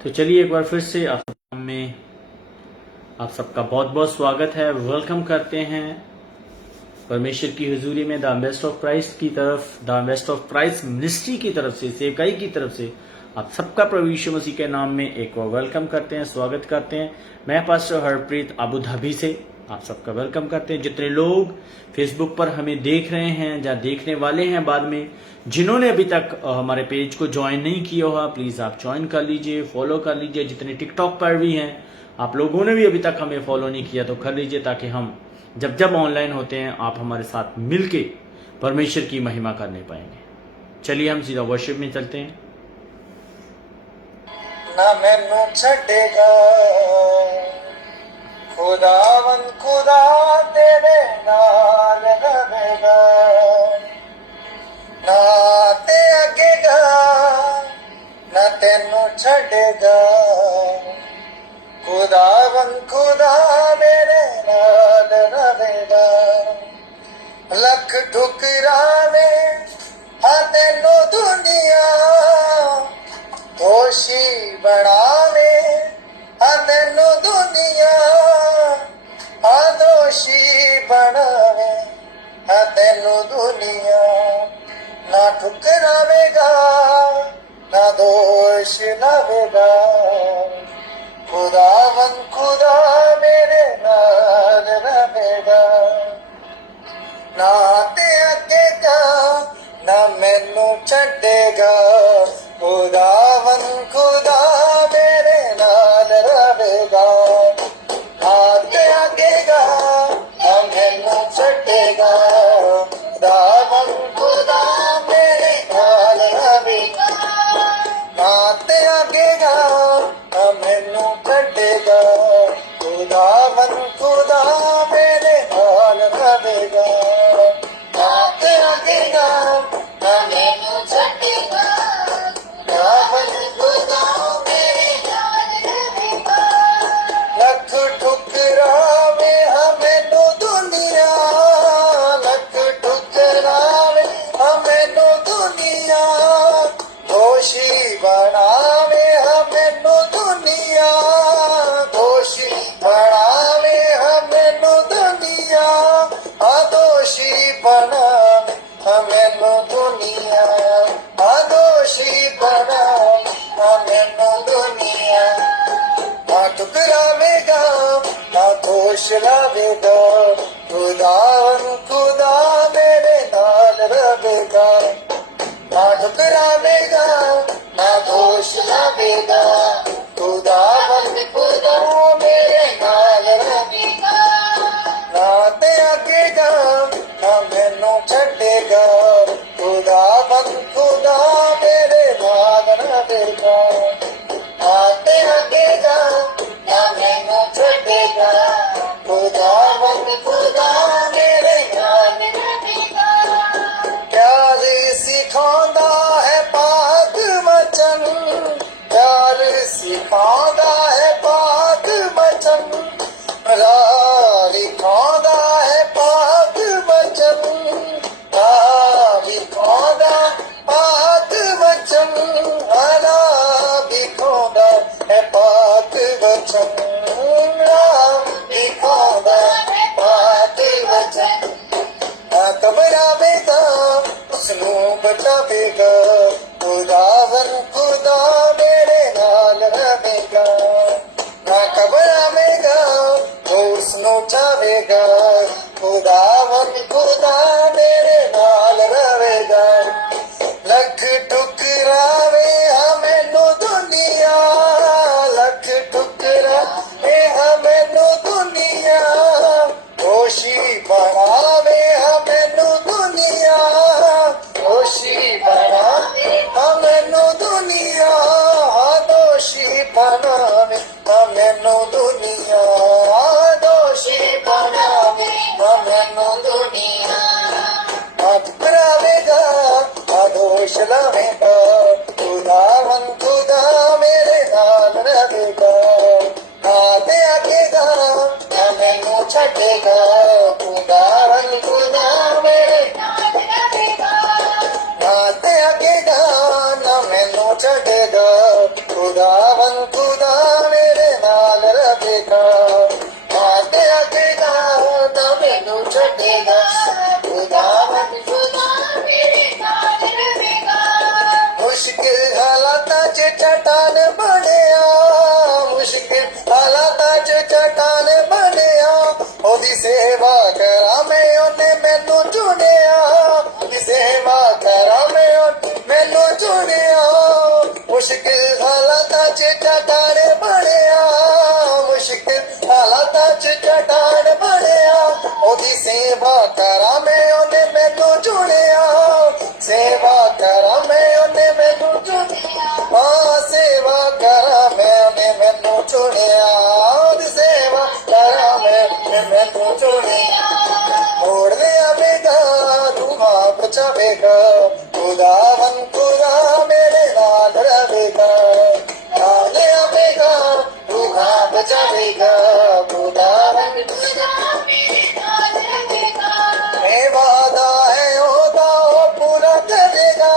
तो चलिए एक बार फिर से आप सबका बहुत बहुत स्वागत है। वेलकम करते हैं परमेश्वर की हुजूरी में द बेस्ट ऑफ प्राइस की तरफ, the best of price ministry की तरफ से, सेवकाई की तरफ से आप सबका प्रभु यीशु मसीह के नाम में एक और वेलकम करते हैं, स्वागत करते हैं। मैं पास्टर हरप्रीत अबू धाबी से आप सबका वेलकम करते हैं। जितने लोग फेसबुक पर हमें देख रहे हैं या देखने वाले हैं बाद में, जिन्होंने अभी तक हमारे पेज को ज्वाइन नहीं किया हुआ, प्लीज आप ज्वाइन कर लीजिए, फॉलो कर लीजिए। जितने टिकटॉक पर भी हैं, आप लोगों ने भी अभी तक हमें फॉलो नहीं किया तो कर लीजिए, ताकि हम जब जब ऑनलाइन होते हैं आप हमारे साथ मिलके परमेश्वर की महिमा करने पाएंगे। चलिए हम सीधा वर्शिप में चलते हैं। ना मैनू छड़ेगा खुदावन, खुदा तेरे नाल रहेगा, ना ते अगेगा ना तेनू छड़ेगा। खुदावन खुदा मेरे नाल रहेगा, लख ठुकरावे हाँ तेनू दुनिया, दोषी बनावे हाँ तेनू दुनिया, हाँ दोषी बनावे हाँ तेनू दुनिया। ना ठुकरावेगा ना दोष लावेगा, खुदावन खुदा मेरे नाल रहेगा, ना ते अगेगा ना मैनू छड़ेगा। खुदावन खुदा मेरे नाल रहेगा, ना ते अगेगा ना मैनू छड़ेगा। खुदावन खुदा मेरे नाल रहेगा, ना ते अगेगा ना मैनू छड़ेगा। खुदावन खुदा मेरे नाल रहेगा, ना ते अगेगा ना मैनू छड़ेगा। खुदावन खुदा मेरे नाल रहेगा, लख ठुकरावे हाँ मैनू दुनिया, लख ठुकरावे हाँ मैनू दुनिया, दोषी बनावे हाँ मैनू दुनिया, दोषी बनावे हाँ मैनू दुनिया, हाँ दोषी बनावे हाँ मैनू दुनिया, हाँ दोषी बनावे हाँ मैनू दुनिया। ना ठुकरावेगा ना दोष लावेगा, खुदावन खुदा मेरे नाल रहेगा, ना ठुकरावेगा ना दोष लावेगा। खुदावन खुदा मेरे नाल रहेगा, ना ते अगेगा ना मैनू छड़ेगा। खुदावन खुदा मेरे नाल रहेगा, ना ते अगेगा ना मैनू छड़ेगा। खुदावन खुदा मेरे नाल रहेगा, प्यार सिखांदा है पाक वचन, प्यार सिखांदा है पाक वचन, राह दिखांदा है पाक वचन, राह दिखांदा पाक वचन, राह दिखांदा है पाक वचन, राह दिखांदा है पाक वचन। ना घबरावेगा उसनू बचावेगा, खुदावन खुदा मेरे नाल रहेगा, ना घबरावेगा वो उसनू चावेगा। खुदावन खुदा मेरे नाल रहेगा, लख ठुकरावे हाँ मैनू दुनिया, लख ठुकरावे हाँ मैनू दुनिया, दोषी बनावे हाँ मैनू दुनिया, दोषी बनावे हाँ मैनू दुनिया, हाँ दोषी बनावे हाँ मैनू दुनिया, हाँ दोषी बनावे हाँ मैनू दुनिया। ना ठुकरावेगा ना दोष लावेगा, खुदावन खुदा मेरे नाल रहेगा, ना ते अगेगा ना मैनू छड़ेगा। खुदावन खुदा मेरे नाल रहेगा, ना ते अगेगा ना मैनू छड़ेगा। खुदावन खुदा मेरे नाल रहेगा नाते अगेगा ना मैनू छड्डेगा खुदावन खुदा मेरे नाल रहेगा मुश्किल हालातां च चट्टान बनिया मुश्किल हालातां च चट्टान बनिया ओदी सेवा करा मैं ओने मैनू चुनिया ओदी सेवा करा मैं ओने मैनू चुनिया मुश्किल हालातां च चट्टान बनिया मुश्किल हालातां च चट्टान बनिया ओदी सेवा करा मैं ओने मैनू चुनिया सेवा करा मैं ओने मैनू चुनिया हाँ सेवा करा मैं ओने मैनू चुनिया ओदी सेवा करा मैं ओने मैनू चुनिया मोड़ दे आवेगा तू मां बचावेगा खुदावन खुदा मेरे नाल रहेगा नाल आवेगा तू मां बचावेगा खुदावन खुदा मेरे नाल रहेगा ए वादा है ओदा ओ पूरा करेगा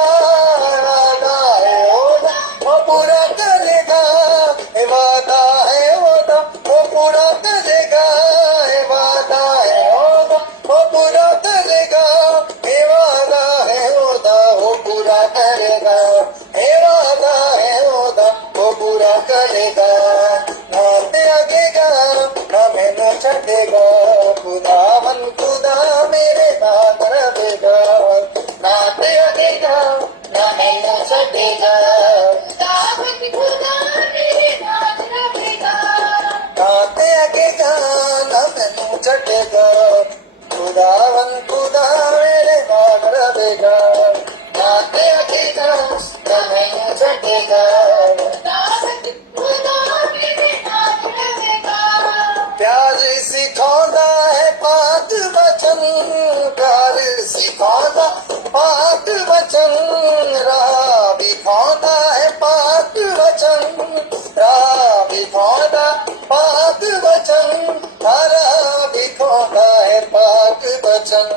वादा है ओदा ओ पूरा करेगा ए वादा है ओदा ओ पूरा करेगा ए वादा है ओदा ओ पूरा करेगा ए वादा है ओदा ओ पूरा करेगा ए वादा है ओदा ओ पूरा करेगा ना त्यागेगा ना मैनू छड्डेगा खुदावन खुदा मेरे नाल रहेगा ना त्यागेगा ना मैनू छड्डेगा खुदावन खुदा मेरे नाल रहेगा ना त्यागेगा ना मैनू छड्डेगा खुदावन खुदा मेरे नाल रहेगा ना त्यागेगा ना मैनू छड्डेगा खुदावन खुदा मेरे नाल रहेगा प्यार सिखांदा है पाक वचन प्यार सिखांदा पाक वचन राह दिखांदा है पाक वचन राह दिखांदा पाक वचन राह दिखांदा है पाक वचन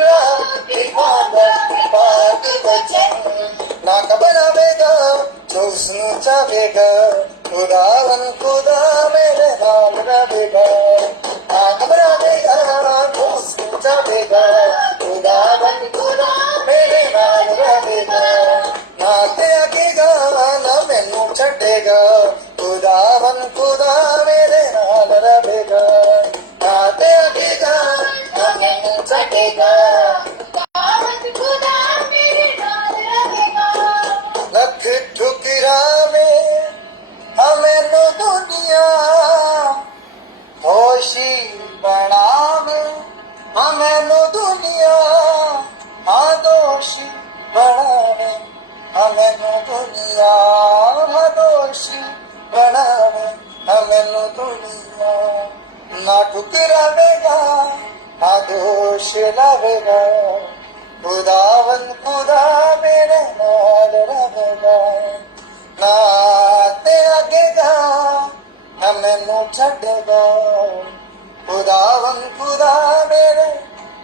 राह दिखांदा है पाक वचन ना घबरावेगा जो उसनू चाहेगा खुदावन खुदा मेरे नाल रहेगा ना घबरावेगा जो उसनू चाहेगा खुदावन खुदा मेरे नाल रहेगा ना त्यागेगा ना मैनू छड्डेगा खुदावन खुदा मेरे नाल रहेगा ना त्यागेगा ना मैनू छड्डेगा खुदावन खुदा मेरे नाल रहेगा लख ठुकरावे हमें नो दुनिया होशी बनावे हमें नो दुनिया हाँ दोषी बनावे हमें नो दुनिया हाँ दोषी बनावे हमें नो दुनिया ना ठुकरावेगा ना दोष लावेगा खुदावन खुदा मेरे नाल रहेगा ना त्यागेगा ना मैनू छड्डेगा खुदावन खुदा मेरे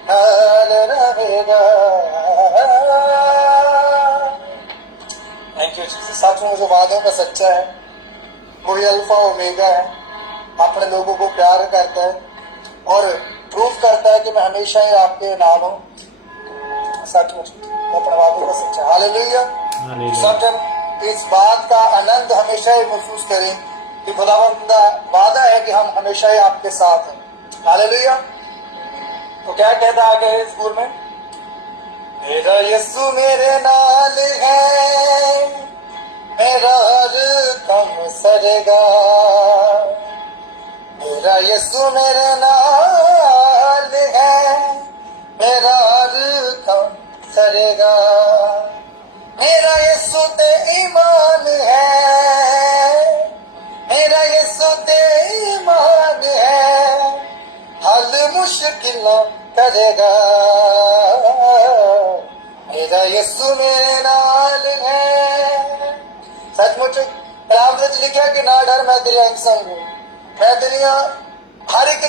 नाल रहेगा थैंक यू जी सच में जो वादों का सच्चा है वही अल्फा ओमेगा है अपने लोगों को प्यार करता है और प्रूफ करता है कि मैं हमेशा ही आपके नाल हूँ सचमुच अपने वादों का सच्चा हालेलुया सब जन इस बात का आनंद हमेशा ही महसूस करें कि खुदावंद का वादा है कि हम हमेशा ही आपके साथ हैं हालेलुया तो क्या कहता आगे इस गुर में मेरा यीशु मेरे नाल है मेरा हर कम सरेगा मेरा यीशु मेरे नाल है मेरा हर कम सरेगा मेरा यीशु ते ईमान है मेरा यीशु ते ईमान है हल मुश्किलों करेगा मेरा यीशु मेरे नाल है सचमुच कलाम में लिखा कि ना डर मैं तेरे संग हूँ मैं दुनिया हर एक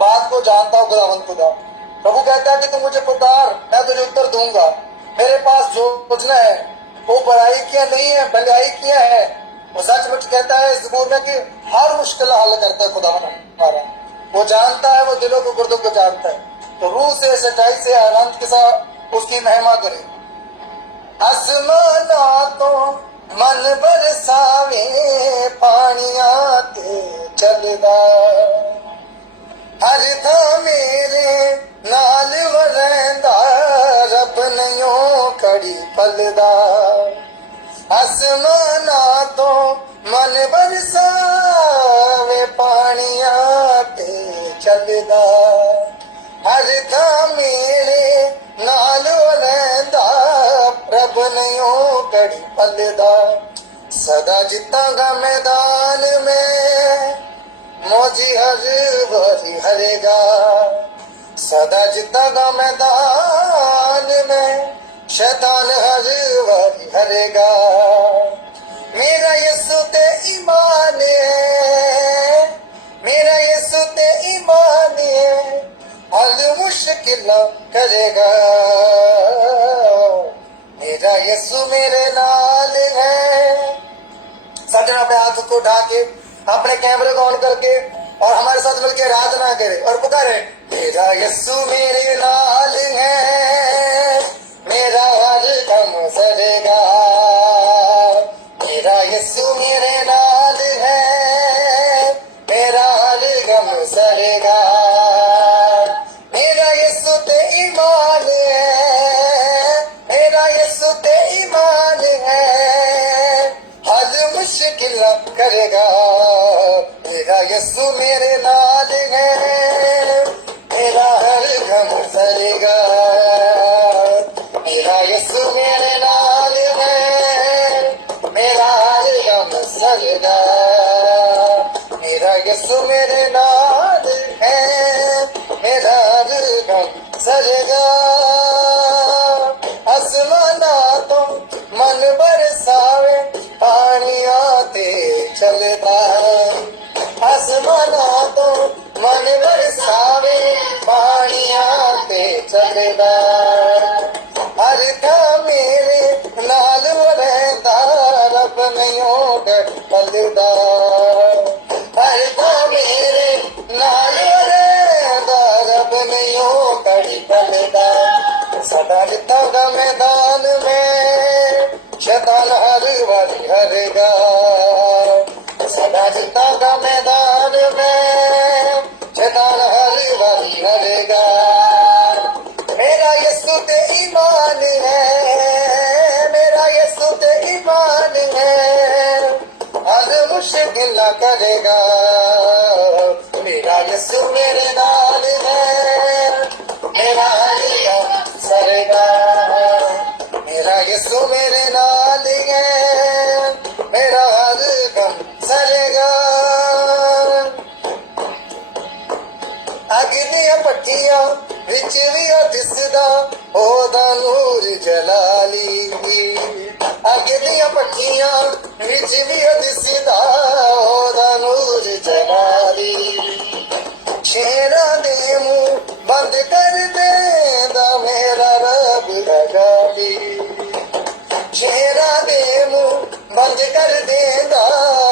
बात को जानता हूँ खुदावंद खुदा प्रभु कहता है कि तू मुझे पुकार मैं तुझे उत्तर दूंगा मेरे पास जो कुछ है वो बुराई किया नहीं है भलाई किया है वो सचमुच कहता है इस ज़बूर में कि हर मुश्किल हल करता है खुदा हमारा। वो जानता है, वो दिलों को गुर्दों को जानता है। तो रूह से, सच्चाई से, आनंद के साथ उसकी महिमा करें। आसमाना तो मन बरसावे पानिया ते चलदा, हर था मेरे नाल वरंदा, रब नयो कड़ी पलदा। आसमाना तो मन बरसावे पानिया ते चलदा, हर था मेरे नाल वरंदा, रब नयो कड़ी पलदा। सदा जितांगा मैदान में, मौजी हर बारी हरेगा। सदा जितांगा मैदान में, शैतान हर बारी हरेगा। मेरा यीशु ते ईमान है, मेरा यीशु ते ईमान है, हल मुश्किल करेगा। मेरा यीशु मेरे नाल है। सजना अपने हाथ को उठा के, अपने कैमरे को ऑन करके और हमारे साथ मिलकर आराधना करे और पुकारे, मेरा यीशु मेरे नाल है, मेरा हर गम सरेगा। मेरा यीशु मेरे नाल है, मेरा हर गम सरेगा। मेरा यीशु ते ईमान है, मेरा यीशु ते ईमान है, हर मुश्किल करेगा। मेरा यीशु मेरे नाल है, मेरा हर गम सरेगा। मेरा यीशु मेरे नाल है, मेरा हर गम सरेगा। मेरा यीशु मेरे नाल है, मेरा हर गम सरेगा। आसमाना तो मन बरसावे पानिया ते चलदा, आसमाना तो मन बरसावे पानिया ते चलदा, हर था मेरे नाल वरंदा, रब नयो पलदा। हर था मेरे नाल वरंदा, रब नयो कड़ी पलदा। सदा जितांगा मैदान में, शैतान हर बारी हरेगा। सदा जितांगा मैदान में, शैतान हर बारी हरेगा। मेरा यीशु ते ईमान है, मेरा यीशु ते ईमान है, हर मुश्किल ना करेगा। मेरा यीशु मेरे नाल है, मेरा हर गम सरेगा। मेरा यीशु मेरे नाल है, मेरा हर गम सरेगा। अग दियां भट्टियां विच भी दिसदा ओदा नूर जलाली। अग दियां भट्टियां विच भी दिसदा ओदा नूर जलाली। शेरा दे मुंह बंद कर देंदा मेरा रब अगाली। शेरा दे मुंह बंद कर देंदा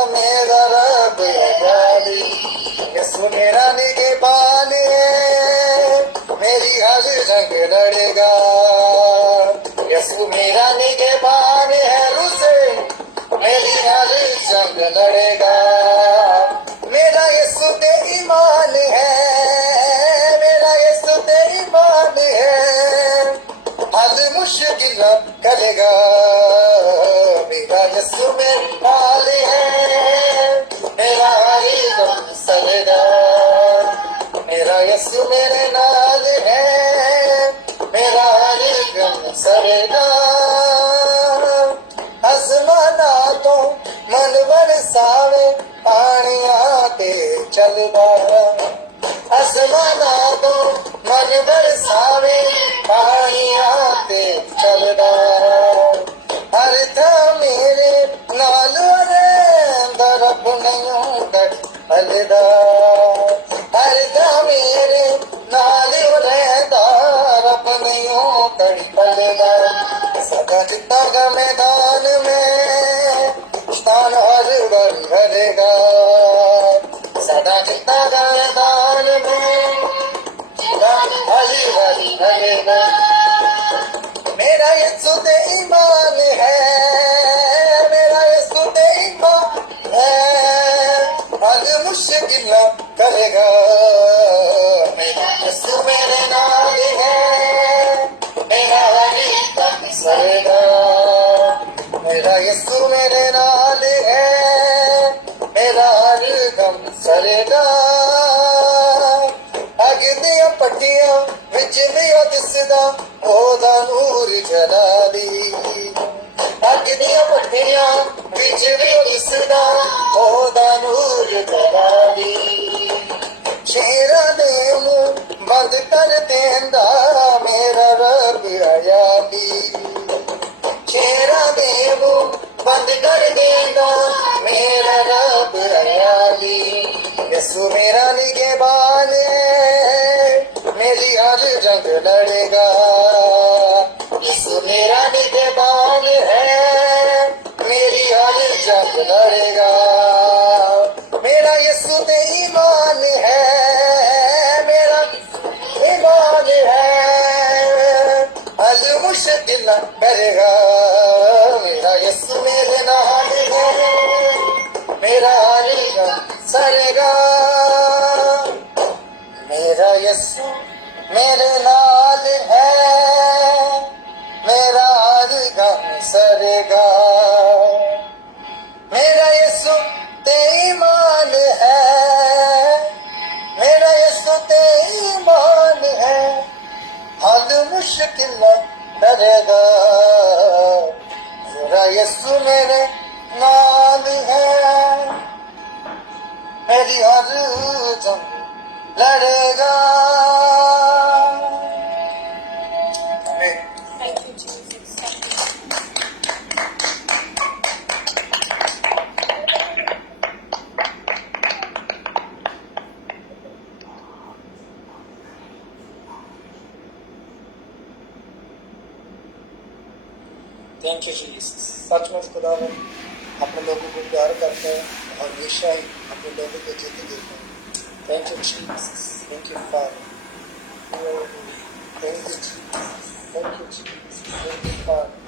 मेरा रब अगाली। यीशु मेरा निगहबान है, मेरी हर जंग लड़ेगा। यीशु मेरा निगहबान है, रुसे मेरी हर जंग लड़ेगा। मेरा यीशु ते ईमान है, मेरा यीशु ते ईमान है, हर मुश्किल करेगा। मेरा यीशु मेरे नाल है, मेरा हर गम सरेगा। मेरा यीशु मेरे नाल है, मेरा हर गम सरेगा। आसमाना तो मन बरसावे पानिया ते चलदा, आसमाना तो मन बरसावे पानिया ते चलदा, हर था मेरे नाल रहिंदा, रब नयो पलदा। हर था मेरे नाल रहिंदा, रब नयो पलदा। सदा जितांगा मैदान में, शैतान हर सदा जीता गायदान में जीवन हरी हरी रहेगा मेरा यीशु ते ईमान है मेरा यीशु ते ईमान है हल मुश्किल करेगा मेरा यीशु मेरे नाल है मेरा हरी तक सरेगा मेरा यीशु मेरे नाल है मेरा हर गम सरेगा अग दियां पट्टियां विच भी दिसदा ओदा नूर जलाली अग दियां पट्टियां विच भी दिसदा ओदा नूर जलाली शेरा दे मुंह बंद कर देंदा मेरा रब अयाली शेरा दे मुंह बंद कर देंदा मेरा रब अयाली यीशु मेरा निगहबान है मेरी हर जंग लड़ेगा यीशु मेरा निगहबान है मेरी हर जंग लड़ेगा मेरा यीशु ते ईमान है मेरा ईमान है हल मुश्किल न करेगा मेरा यीशु मेरे नाल है मेरा हर गम सरेगा मेरा यीशु मेरे नाल है मेरा हर गम सरेगा मेरा यीशु ते ईमान है मेरा यीशु ते ईमान है हल मुश्किल न करेगा मेरा यीशु मेरे नाल है मेरी हर जंग लड़ेगा Thank you, Jesus. Thank you Jesus सचमुच खुदा अपने लोगों को प्यार करता है और हमेशा ही अपने लोगों को जीत देता है thank you Jesus thank you father thank you Jesus thank you Jesus thank you father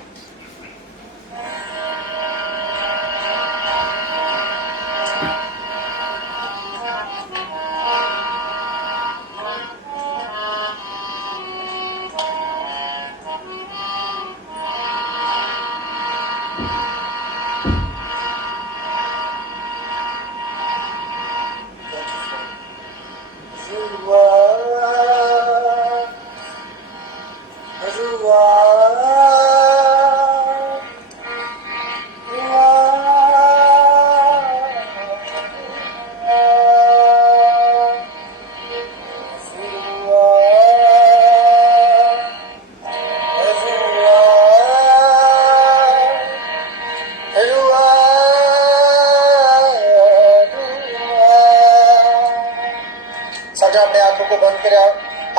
अपने आंखों को बंद करे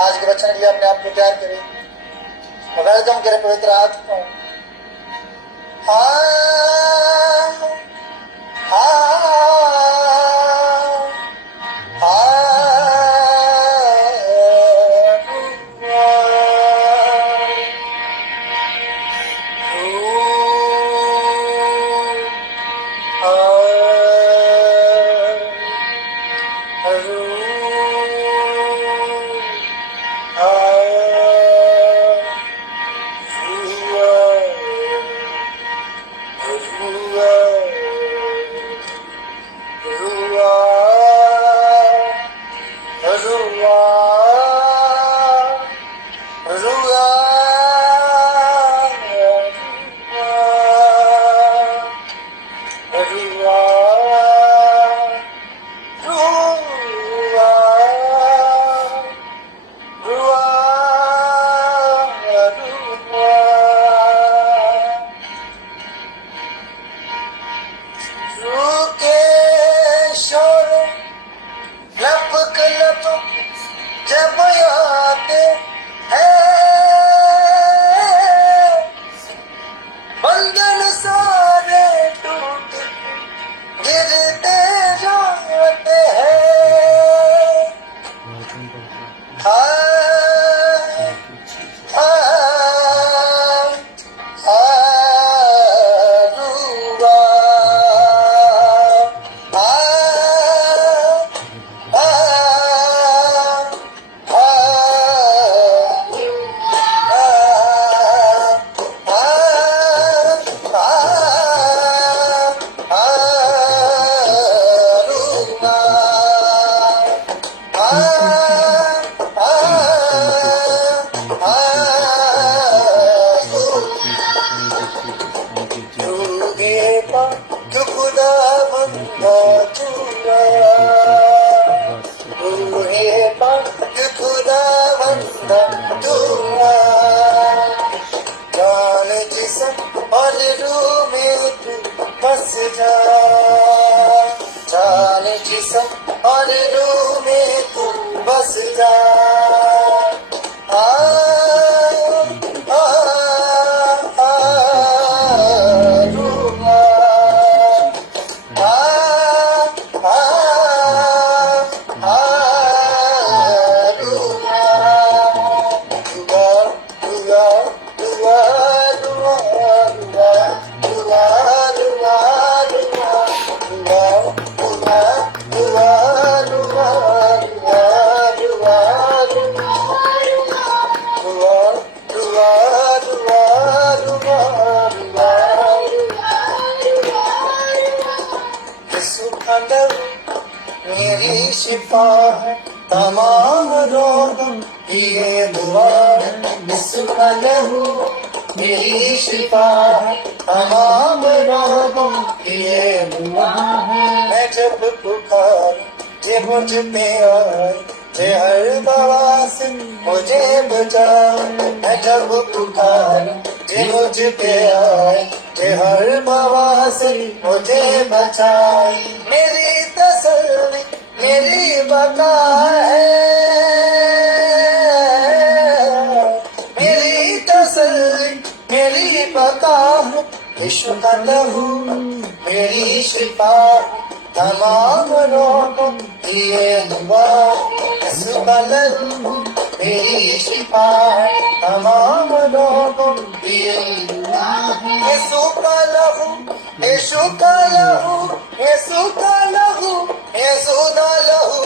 आज के वचन के लिए अपने आप को तैयार करे वेलकम करे पवित्र आत्मा जिस्म और रूह में तू बस जा। आ, आ, आ, रूहा। आ, आ, आ, रूहा। दुआ, दुआ, दुआ, दुआ, दुआ, दुआ, दुआ, दुआ, दुआ, दुआ, दुआ, दुआ, मेरी शिफा है तमाम रोगों की ये दुआ है। इसका लहू मेरी शिफा है तमाम रोगों की ये दुआ है। मैं जब पुकारूं जे मुझ पे आए, जे हर दवा से मुझे बचाए। मैं जब पुकारूं जे मुझ पे आए, जे हर दवा से मुझे बचाए। मेरी तसल्ली मेरी बका है, मेरी तसल्ली मेरी बका है। इश्क का लहू मेरी शिफा तमाम रोगों की ये दुआ। इसका लहू मेरी शिफा तमाम रोगों की ये दुआ। यीशु का लहू, यीशु का लहू, यीशु का लहू, यीशु का लहू,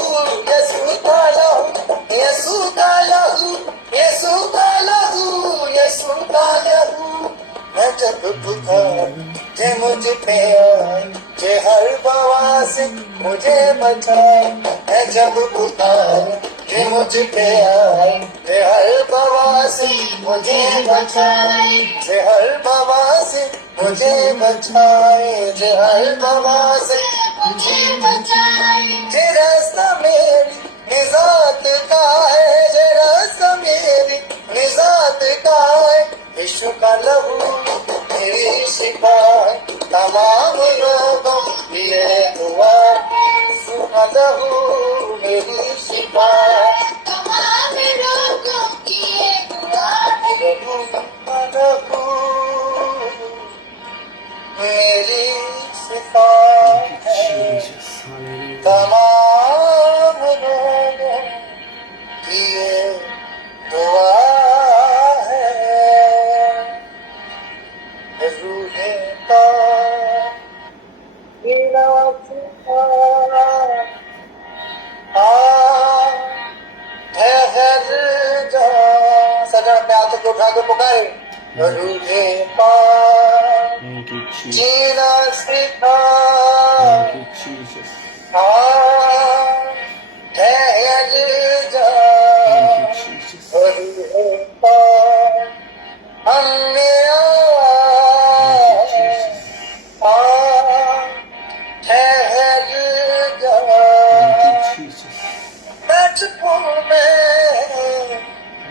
यीशु का लहू, यीशु का लहू, यीशु का लहू, यीशु का लहू। मैं जब पुकारूं जे मुझ पे आए, जे हर बवा से मुझे बचाए। मैं जब पुकारूं जे मुझ पे आए, जे हर बवा से मुझे बचाए। जे हर बवा से मुझे बचाए, जे हर बवा से मुझे बचाए। जे रास्ता मेरी निजात का है, जे रास्ता मेरी निजात का है। यीशु का लहू मेरी शिफा है तमाम रोगों की ये दुआ। यीशु का लहू मेरी शिफा है तमाम रोगों की ये दुआ। यीशु का लहू मेरी शिफा है तमाम रोगों की ये दुआ है। रूहे का इलाज ठहर जा। सजा अपने हाथों को उठा के पुकारे। रूहे का Thank you, Jesus. जीना सीखा। Thank you, Jesus. ठहर जा। Thank you, Jesus. रूहे का हमने Thank you, Jesus. ठहर जा। Thank you, Jesus. बैठूं मैं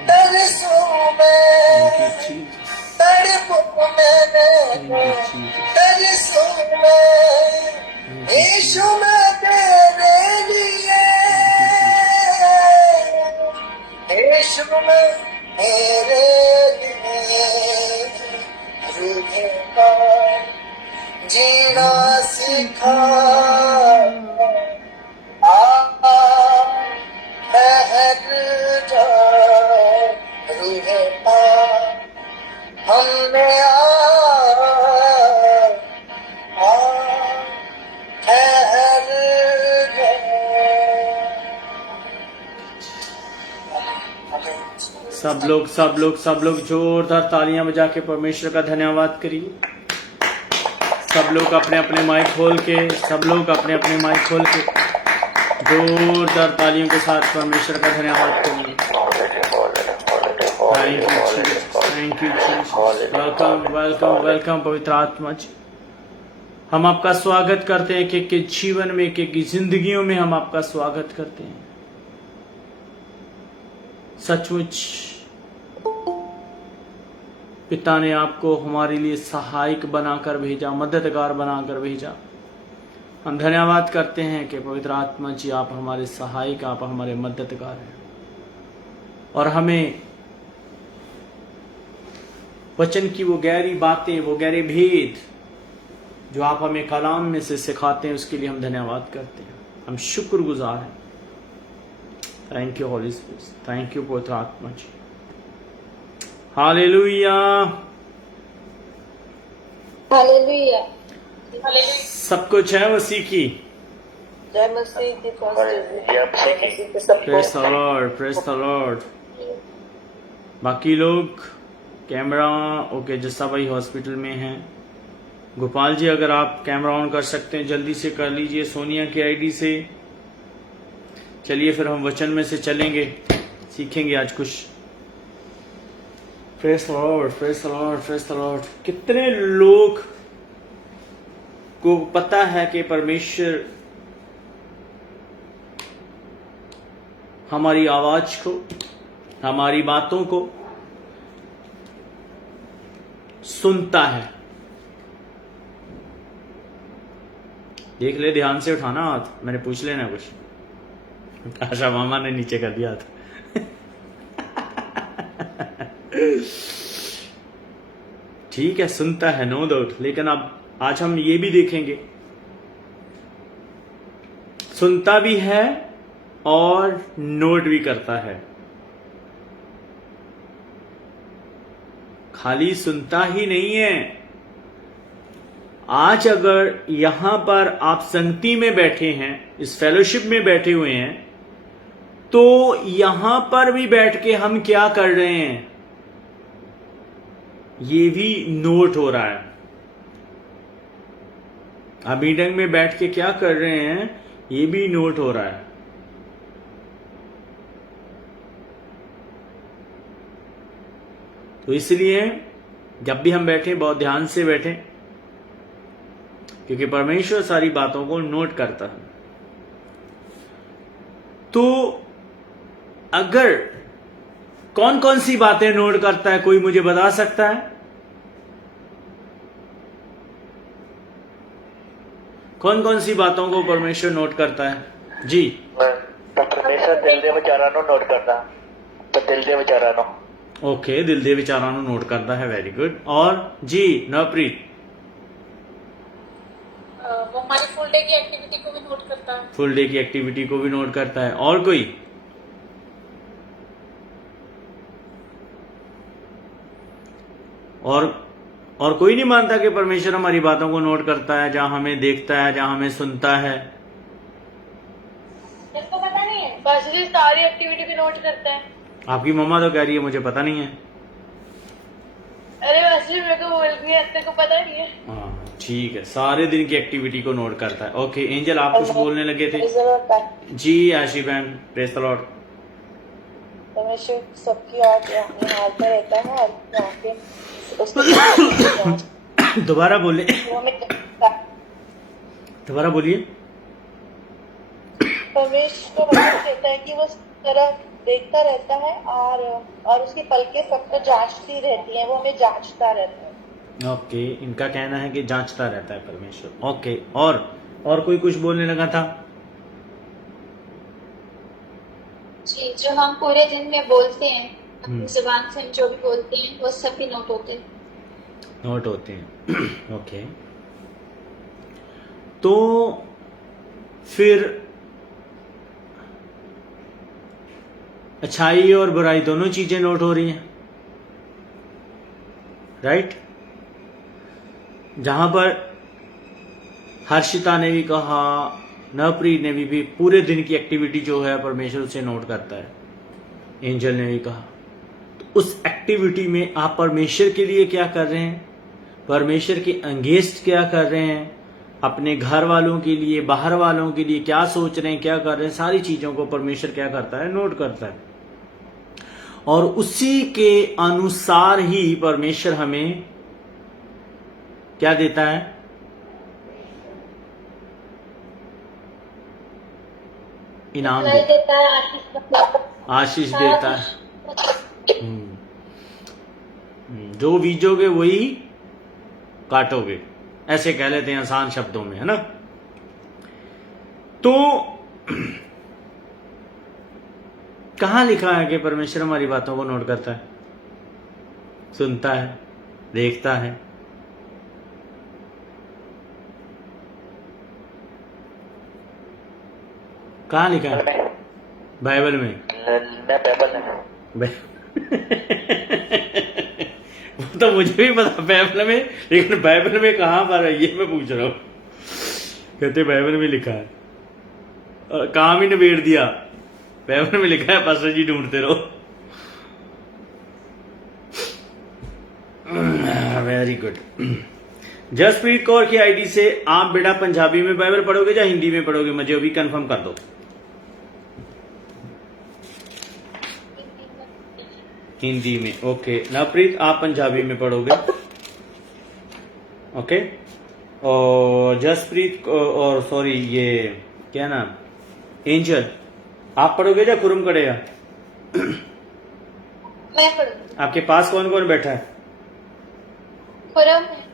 तरसूं मैं, Thank you, Jesus. तड़पूं मैं Thank you, Jesus. तरसूं मैं। यीशु मैं तेरे लिए, यीशु मैं तेरे लिए। रूहे का जीना सिखा। ठहर जा। रूहे का हमने ठहर जा। सब लोग जोरदार तालियां बजा के परमेश्वर का धन्यवाद करिए। सब लोग अपने अपने माइक खोल के, सब लोग अपने अपने माइक खोल के जोरदार तालियों के साथ परमेश्वर का धन्यवाद करिए। Thank you Jesus. Welcome welcome welcome पवित्र आत्मा जी। हम आपका स्वागत करते हैं कि के जीवन में, कि जिंदगियों में हम आपका स्वागत करते हैं। सचमुच पिता ने आपको हमारे लिए सहायक बनाकर भेजा, मददगार बनाकर भेजा। हम धन्यवाद करते हैं कि पवित्र आत्मा जी आप हमारे सहायक, आप हमारे मददगार हैं और हमें वचन की वो गहरी बातें, वो गहरे भेद जो आप हमें कलाम में से सिखाते हैं, उसके लिए हम धन्यवाद करते हैं। हम शुक्रगुजार हैं। Thank you Holi spirit, thank you पवित्र आत्मा जी। Hallelujah, hallelujah. सब कुछ है मसीह की। जय मसीह की praise the Lord, praise the Lord. बाकी लोग कैमरा ओके, जस्सा भाई हॉस्पिटल में हैं। गोपाल जी अगर आप कैमरा ऑन कर सकते हैं जल्दी से कर लीजिए, सोनिया की आईडी से। चलिए फिर हम वचन में से चलेंगे, सीखेंगे आज कुछ। Praise the Lord, praise the Lord, praise the Lord. कितने लोग को पता है कि परमेश्वर हमारी आवाज को, हमारी बातों को सुनता है? देख ले, ध्यान से उठाना हाथ, मैंने पूछ लेना कुछ। आशा मामा ने नीचे कर दिया था। ठीक है, सुनता है, नो डाउट। लेकिन अब आज हम ये भी देखेंगे, सुनता भी है और नोट भी करता है। खाली सुनता ही नहीं है। आज अगर यहां पर आप संगति में बैठे हैं, इस फेलोशिप में बैठे हुए हैं, तो यहां पर भी बैठ के हम क्या कर रहे हैं ये भी नोट हो रहा है। आप मीटिंग में बैठ के क्या कर रहे हैं ये भी नोट हो रहा है। तो इसलिए जब भी हम बैठे बहुत ध्यान से बैठे, क्योंकि परमेश्वर सारी बातों को नोट करता है। तो अगर कौन कौन सी बातें नोट करता है, कोई मुझे बता सकता है? कौन कौन सी बातों को परमेश्वर नोट करता है? जी, परमेश्वर दिल दे विचारां नूं नोट करता, तो दिल दे विचारां नूं। ओके, दिल दे विचारां नूं नोट करता है, वेरी गुड। और जी नवप्रीत? वो हमारी फुल डे की एक्टिविटी को भी नोट करता है। फुल डे की एक्टिविटी को भी नोट करता है। और कोई? और कोई नहीं मानता कि परमेश्वर हमारी बातों को नोट करता है, जहां हमें देखता है, जहां हमें सुनता है? जिसको पता नहीं है, बस ये सारी एक्टिविटी भी नोट करता है। आपकी मम्मा तो कह रही है मुझे पता नहीं है। अरे बस मेरे को बोल रही है, तेरे को पता नहीं है। हाँ ठीक है, सारे दिन की एक्टिविटी को नोट करता है। ओके एंजल, आप कुछ बोलने लगे थे? जी आशी बहन, प्रेज द लॉर्ड। परमेश्वर सबकी आँख निहारता रहता है और यहाँ पे उसको दोबारा बोले, वो हमें दोबारा बोलिए। परमेश्वर कहता है कि वो तरह देखता रहता है और उसकी पलकें सबको जांचती रहती हैं, वो हमें जांचता रहता है। ओके, इनका कहना है कि जांचता रहता है परमेश्वर। ओके, और कोई कुछ बोलने लगा था? जी, जो हम पूरे दिन में बोलते हैं, अपनी जुबान से हम जो भी बोलते हैं वो सब भी नोट होते हैं। नोट होते हैं। ओके, तो फिर अच्छाई और बुराई दोनों चीजें नोट हो रही हैं, राइट? जहां पर हर्षिता ने भी कहा, नवप्रीत ने भी पूरे दिन की एक्टिविटी जो है परमेश्वर उसे नोट करता है। एंजल ने भी कहा, तो उस एक्टिविटी में आप परमेश्वर के लिए क्या कर रहे हैं, परमेश्वर के अंगेंस्ट क्या कर रहे हैं, अपने घर वालों के लिए, बाहर वालों के लिए क्या सोच रहे हैं, क्या कर रहे हैं, सारी चीजों को परमेश्वर क्या करता है, नोट करता है। और उसी के अनुसार ही परमेश्वर हमें क्या देता है, इनाम देता है, आशीष देता है। जो बीजोगे वही काटोगे, ऐसे कह लेते हैं आसान शब्दों में, है ना? तो कहाँ लिखा है कि परमेश्वर हमारी बातों को नोट करता है, सुनता है, देखता है? कहाँ लिखा है? बाइबल में? बाइबल में। वो तो मुझे भी पता बाइबल में, लेकिन बाइबल में कहाँ पर है ये मैं पूछ रहा हूँ। कहते बाइबल में लिखा है, काम ही निबेड़ दिया। बाइबल में लिखा है, पास्टर जी ढूंढते रहो। Very good. जसप्रीत कौर की आईडी से आप बेटा पंजाबी में बाइबल पढ़ोगे या हिंदी में पढ़ोगे? मुझे अभी कंफर्म कर दो। हिंदी में, ओके। नवप्रीत आप पंजाबी में पढ़ोगे, ओके। और जसप्रीत और सॉरी ये क्या नाम, एंजल, आप पढ़ोगे या खुरम करेगा? मैं पढ़ूंगी। आपके पास कौन कौन बैठा है? खुरम है।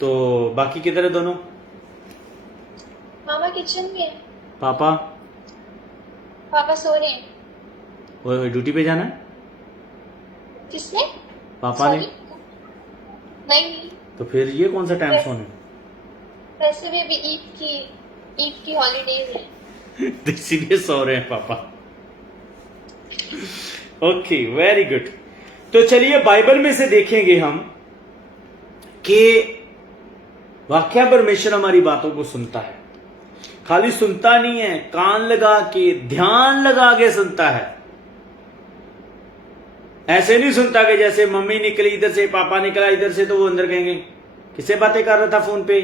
तो बाकी किधर है दोनों? मामा किचन में है। पापा? पापा सो रहे हैं। वो ड्यूटी पे जाना है? किसने? पापा ने? नहीं, तो फिर ये कौन सा टाइम सोने? वैसे भी अभी ईद की हॉलीडेज है। इसीलिए सो रहे हैं पापा। Okay, very good. तो चलिए बाइबल में से देखेंगे हम कि वाकया परमेश्वर हमारी बातों को सुनता है। खाली सुनता नहीं है, कान लगा के, ध्यान लगा के सुनता है। ऐसे नहीं सुनता कि जैसे मम्मी निकली इधर से, पापा निकला इधर से, तो वो अंदर कहेंगे किससे बातें कर रहा था फोन पे,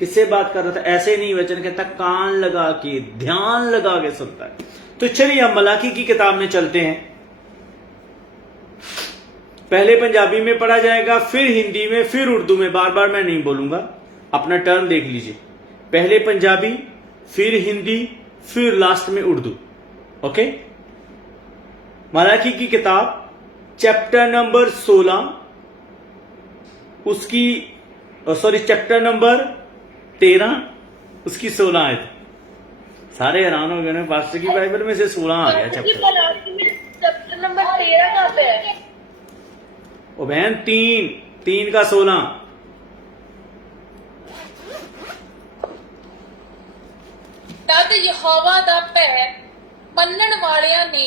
किससे बात कर रहा था। ऐसे नहीं, वचन कहता कान लगा के, ध्यान लगा के सुनता है। तो चलिए हम मलाकी की किताब में चलते हैं। पहले पंजाबी में पढ़ा जाएगा, फिर हिंदी में, फिर उर्दू में। बार बार मैं नहीं बोलूंगा, अपना टर्न देख लीजिए। पहले पंजाबी, फिर हिंदी, फिर लास्ट में उर्दू, ओके। मलाकी की किताब चैप्टर नंबर 16, उसकी सॉरी चैप्टर नंबर 13, उसकी 16 आयत। सारे हैरान हो गए ना, पास्टर की बाइबल में से 16 आ गया चैप्टर। चैप्टर नंबर 13 कहाँ पे है? ओ बहन, 3 का 16। तद यहोवा दा भय ਮੰਨਣ ਵਾਲਿਆਂ ਨੇ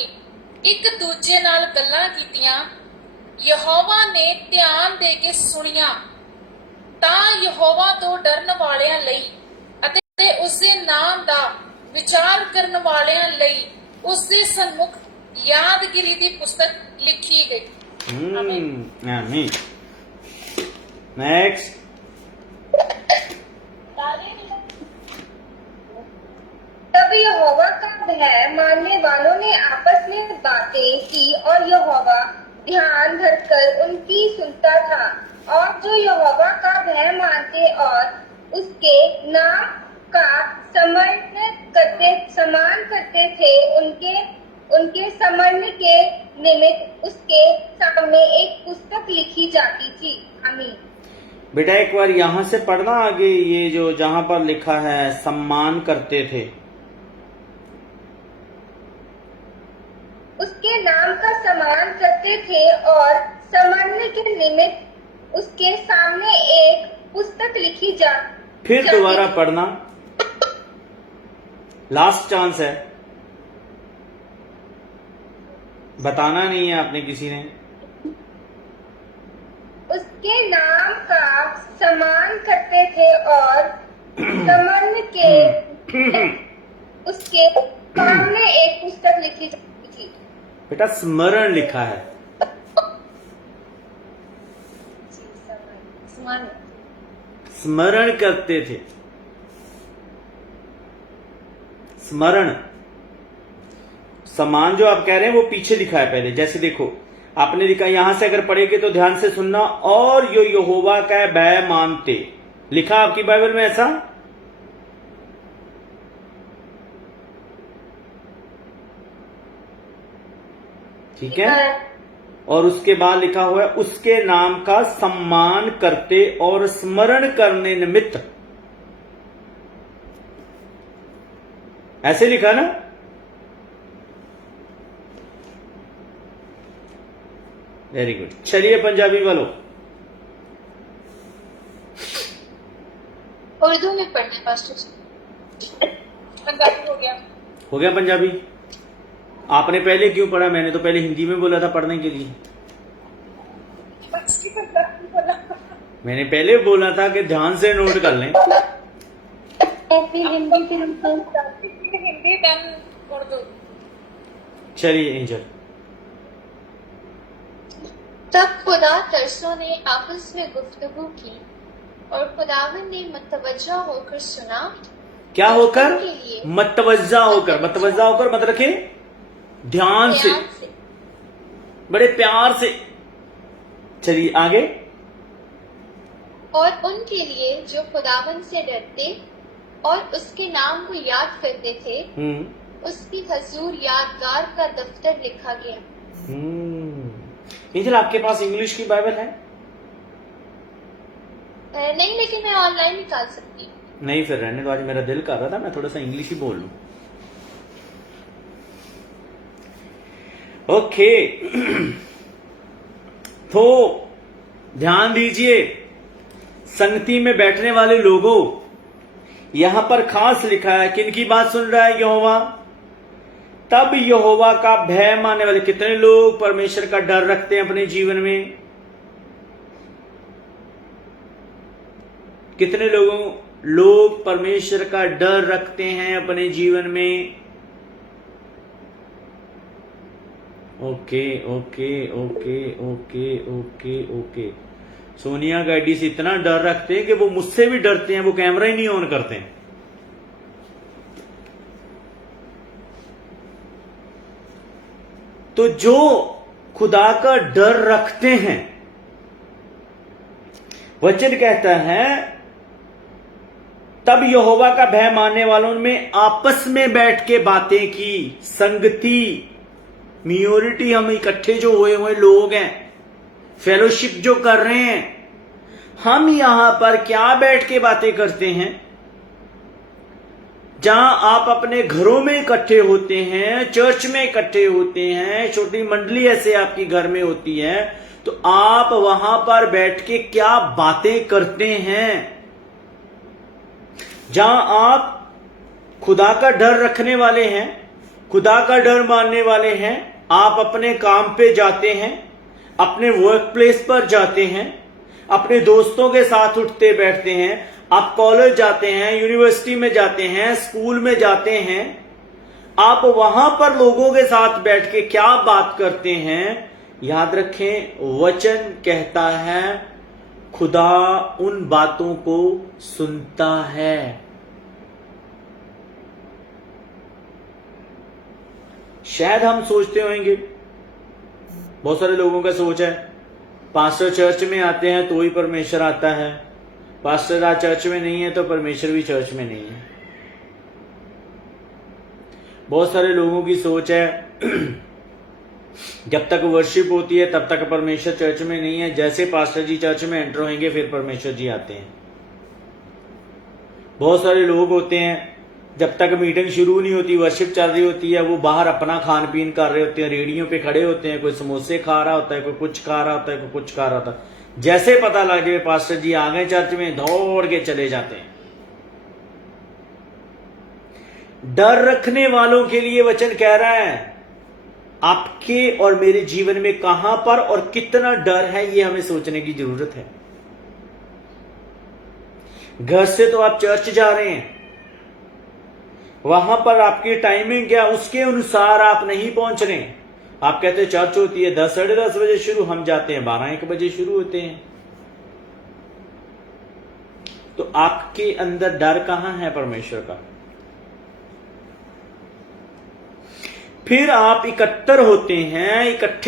ਇੱਕ ਦੂਜੇ ਨਾਲ ਗੱਲਾਂ ਕੀਤੀਆਂ। ਯਹੋਵਾ ਨੇ ਧਿਆਨ ਦੇ ਕੇ ਸੁਣੀਆਂ ਤਾਂ ਯਹੋਵਾ ਤੋਂ ਡਰਨ ਵਾਲਿਆਂ ਲਈ ਅਤੇ ਉਸ ਦੇ ਨਾਮ ਦਾ ਵਿਚਾਰ ਕਰਨ ਵਾਲਿਆਂ ਲਈ ਉਸ ਦੇ ਸਨਮੁਖ ਯਾਦਗਿਰੀ ਦੀ ਪੁਸਤਕ ਲਿਖੀ ਗਈ। आमीन। नेक्स्ट। तब यहोवा का भय मानने वालों ने आपस में बातें की और यहोवा ध्यान धरकर उनकी सुनता था। और जो यहोवा का भय मानते और उसके नाम का सम्मान करते थे, उनके सम्मान के निमित्त उसके सामने एक पुस्तक लिखी जाती थी। आमीन। बेटा एक बार यहां से पढ़ना आगे, ये जो जहां पर लिखा है सम्मान करते थे, उसके नाम का सम्मान करते थे और सम्मान के निमित्त उसके सामने एक पुस्तक लिखी फिर दोबारा पढ़ना, लास्ट चांस है। बताना नहीं है आपने किसी ने। उसके नाम का सम्मान करते थे और सम्मान के उसके सामने एक पुस्तक लिखी जाती थी। बेटा स्मरण लिखा है, स्मरण करते थे। स्मरण, समान जो आप कह रहे हैं वो पीछे लिखा है पहले। जैसे देखो आपने लिखा, यहां से अगर पढ़ेंगे तो ध्यान से सुनना, और यो यहोवा का भय मानते, लिखा आपकी बाइबल में ऐसा? ठीक है। और उसके बाद लिखा हुआ है उसके नाम का सम्मान करते और स्मरण करने निमित्त ऐसे लिखा ना? Very good. चलिए पंजाबी वालों, उर्दू में पढ़ना पास्टर जी। पंजाबी हो गया। हो गया पंजाबी? आपने पहले क्यों पढ़ा? मैंने तो पहले हिंदी में बोला था पढ़ने के लिए। बच्ची पंजाबी बोला। मैंने पहले बोला था कि ध्यान से नोट कर लें। Hindi film Hindi then Urdu. चलिए एंजल। तब खुदा तरसों ने आपस में गुफ्तगू की और खुदावन ने मतवज्जा होकर सुना। क्या होकर? के लिए मतवज्जा होकर। मतवज्जा होकर मत रखे, ध्यान से, ध्यान से। बड़े प्यार से। चलिए आगे। और उनके लिए जो खुदावन से डरते और उसके नाम को याद करते थे, उसकी हजूर यादगार का दफ्तर लिखा गया। एंजल, आपके पास इंग्लिश की बाइबल है? नहीं, लेकिन मैं ऑनलाइन निकाल सकती हूँ। नहीं, फिर रहने दो। आज मेरा दिल कर रहा था मैं थोड़ा सा इंग्लिश ही बोल लूं। ओके। तो ध्यान दीजिए, संगति में बैठने वाले लोगों, यहां पर खास लिखा है किनकी बात सुन रहा है यहोवा? तब यहोवा का भय मानने वाले। कितने लोग परमेश्वर का डर रखते हैं अपने जीवन में? कितने लोग परमेश्वर का डर रखते हैं अपने जीवन में? Okay okay okay okay okay okay. Sonia गाड़ी से इतना डर रखते हैं कि वो मुझसे भी डरते हैं, वो कैमरा ही नहीं ऑन करते हैं। तो जो खुदा का डर रखते हैं, वचन कहता है तब यहोवा का भय मानने वालों में आपस में बैठ के बातें की। संगति, मियोरिटी, हम इकट्ठे जो हुए लोग हैं, फेलोशिप जो कर रहे हैं, हम यहां पर क्या बैठ के बातें करते हैं? जहां आप अपने घरों में इकट्ठे होते हैं, चर्च में इकट्ठे होते हैं, छोटी मंडली ऐसे आपकी घर में होती है, तो आप वहां पर बैठ के क्या बातें करते हैं? जहां आप खुदा का डर रखने वाले हैं, खुदा का डर मानने वाले हैं, आप अपने काम पे जाते हैं, अपने वर्क प्लेस पर जाते हैं, अपने दोस्तों के साथ उठते बैठते हैं, आप कॉलेज जाते हैं, यूनिवर्सिटी में जाते हैं, स्कूल में जाते हैं, आप वहां पर लोगों के साथ बैठ के क्या बात करते हैं? याद रखें, वचन कहता है खुदा उन बातों को सुनता है। शायद हम सोचते होंगे, बहुत सारे लोगों का सोच है, पास्टर चर्च में आते हैं तो ही परमेश्वर आता है, पास्टर आज चर्च में नहीं है तो परमेश्वर भी चर्च में नहीं है। बहुत सारे लोगों की सोच है जब तक वर्शिप होती है तब तक परमेश्वर चर्च में नहीं है, जैसे पास्टर जी चर्च में एंटर होंगे फिर परमेश्वर जी आते हैं। बहुत सारे लोग होते हैं जब तक मीटिंग शुरू नहीं होती, वर्शिप चल रही होती है, वो बाहर अपना खान पीन कर रहे होते हैं, रेडियो पे खड़े होते हैं, कोई समोसे खा रहा होता है, कोई कुछ खा रहा होता है, कोई कुछ खा रहा होता है। जैसे पता लगे पास्टर जी आ गए चर्च में, दौड़ के चले जाते हैं। डर रखने वालों के लिए वचन कह रहा है आपके और मेरे जीवन में कहां पर और कितना डर है, ये हमें सोचने की जरूरत है। घर से तो आप चर्च जा रहे हैं, वहां पर आपकी टाइमिंग क्या, उसके अनुसार आप नहीं पहुंच रहे। आप कहते हैं चर्च होती है 10 साढ़े 10 बजे शुरू, हम जाते हैं 12-1 बजे शुरू होते हैं। तो आपके अंदर डर कहां है परमेश्वर का? फिर आप इकट्ठे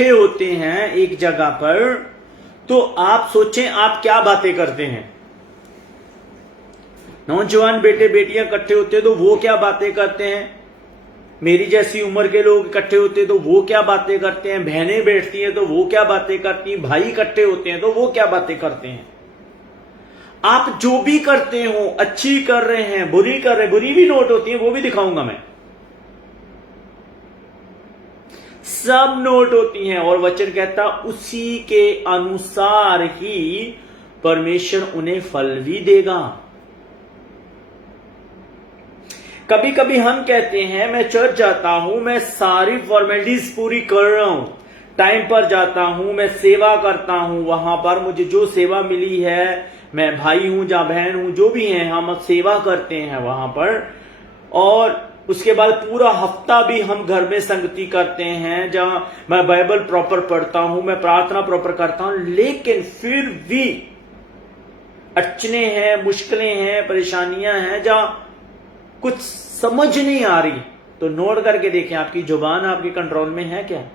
होते हैं एक जगह पर, तो आप सोचें आप क्या बातें करते हैं। नौजवान बेटे बेटियां इकट्ठे होते हैं तो वो क्या बातें करते हैं, मेरी जैसी उम्र के लोग इकट्ठे होते हैं तो वो क्या बातें करते हैं, बहनें बैठती हैं तो वो क्या बातें करती हैं, भाई इकट्ठे होते हैं तो वो क्या बातें करते हैं। आप जो भी करते हो, अच्छी कर रहे हैं, बुरी कर रहे हैं, बुरी भी नोट होती है, वो भी दिखाऊंगा मैं। सब नोट होती हैं। और वचन कहता उसी के अनुसार ही परमेश्वर उन्हें फल भी देगा। कभी कभी हम कहते हैं मैं चर्च जाता हूं, मैं सारी फॉर्मेलिटीज पूरी कर रहा हूं, टाइम पर जाता हूं, मैं सेवा करता हूं, वहां पर मुझे जो सेवा मिली है, मैं भाई हूं या बहन हूं, जो भी हैं, हम सेवा करते हैं वहां पर, और उसके बाद पूरा हफ्ता भी हम घर में संगति करते हैं, जहां मैं बाइबल प्रॉपर पढ़ता हूं, मैं प्रार्थना प्रॉपर करता हूं, लेकिन फिर भी अड़चने हैं, मुश्किलें हैं, परेशानियां हैं, जहां कुछ समझ नहीं आ रही, तो नोट करके देखें आपकी जुबान आपके कंट्रोल में है क्या।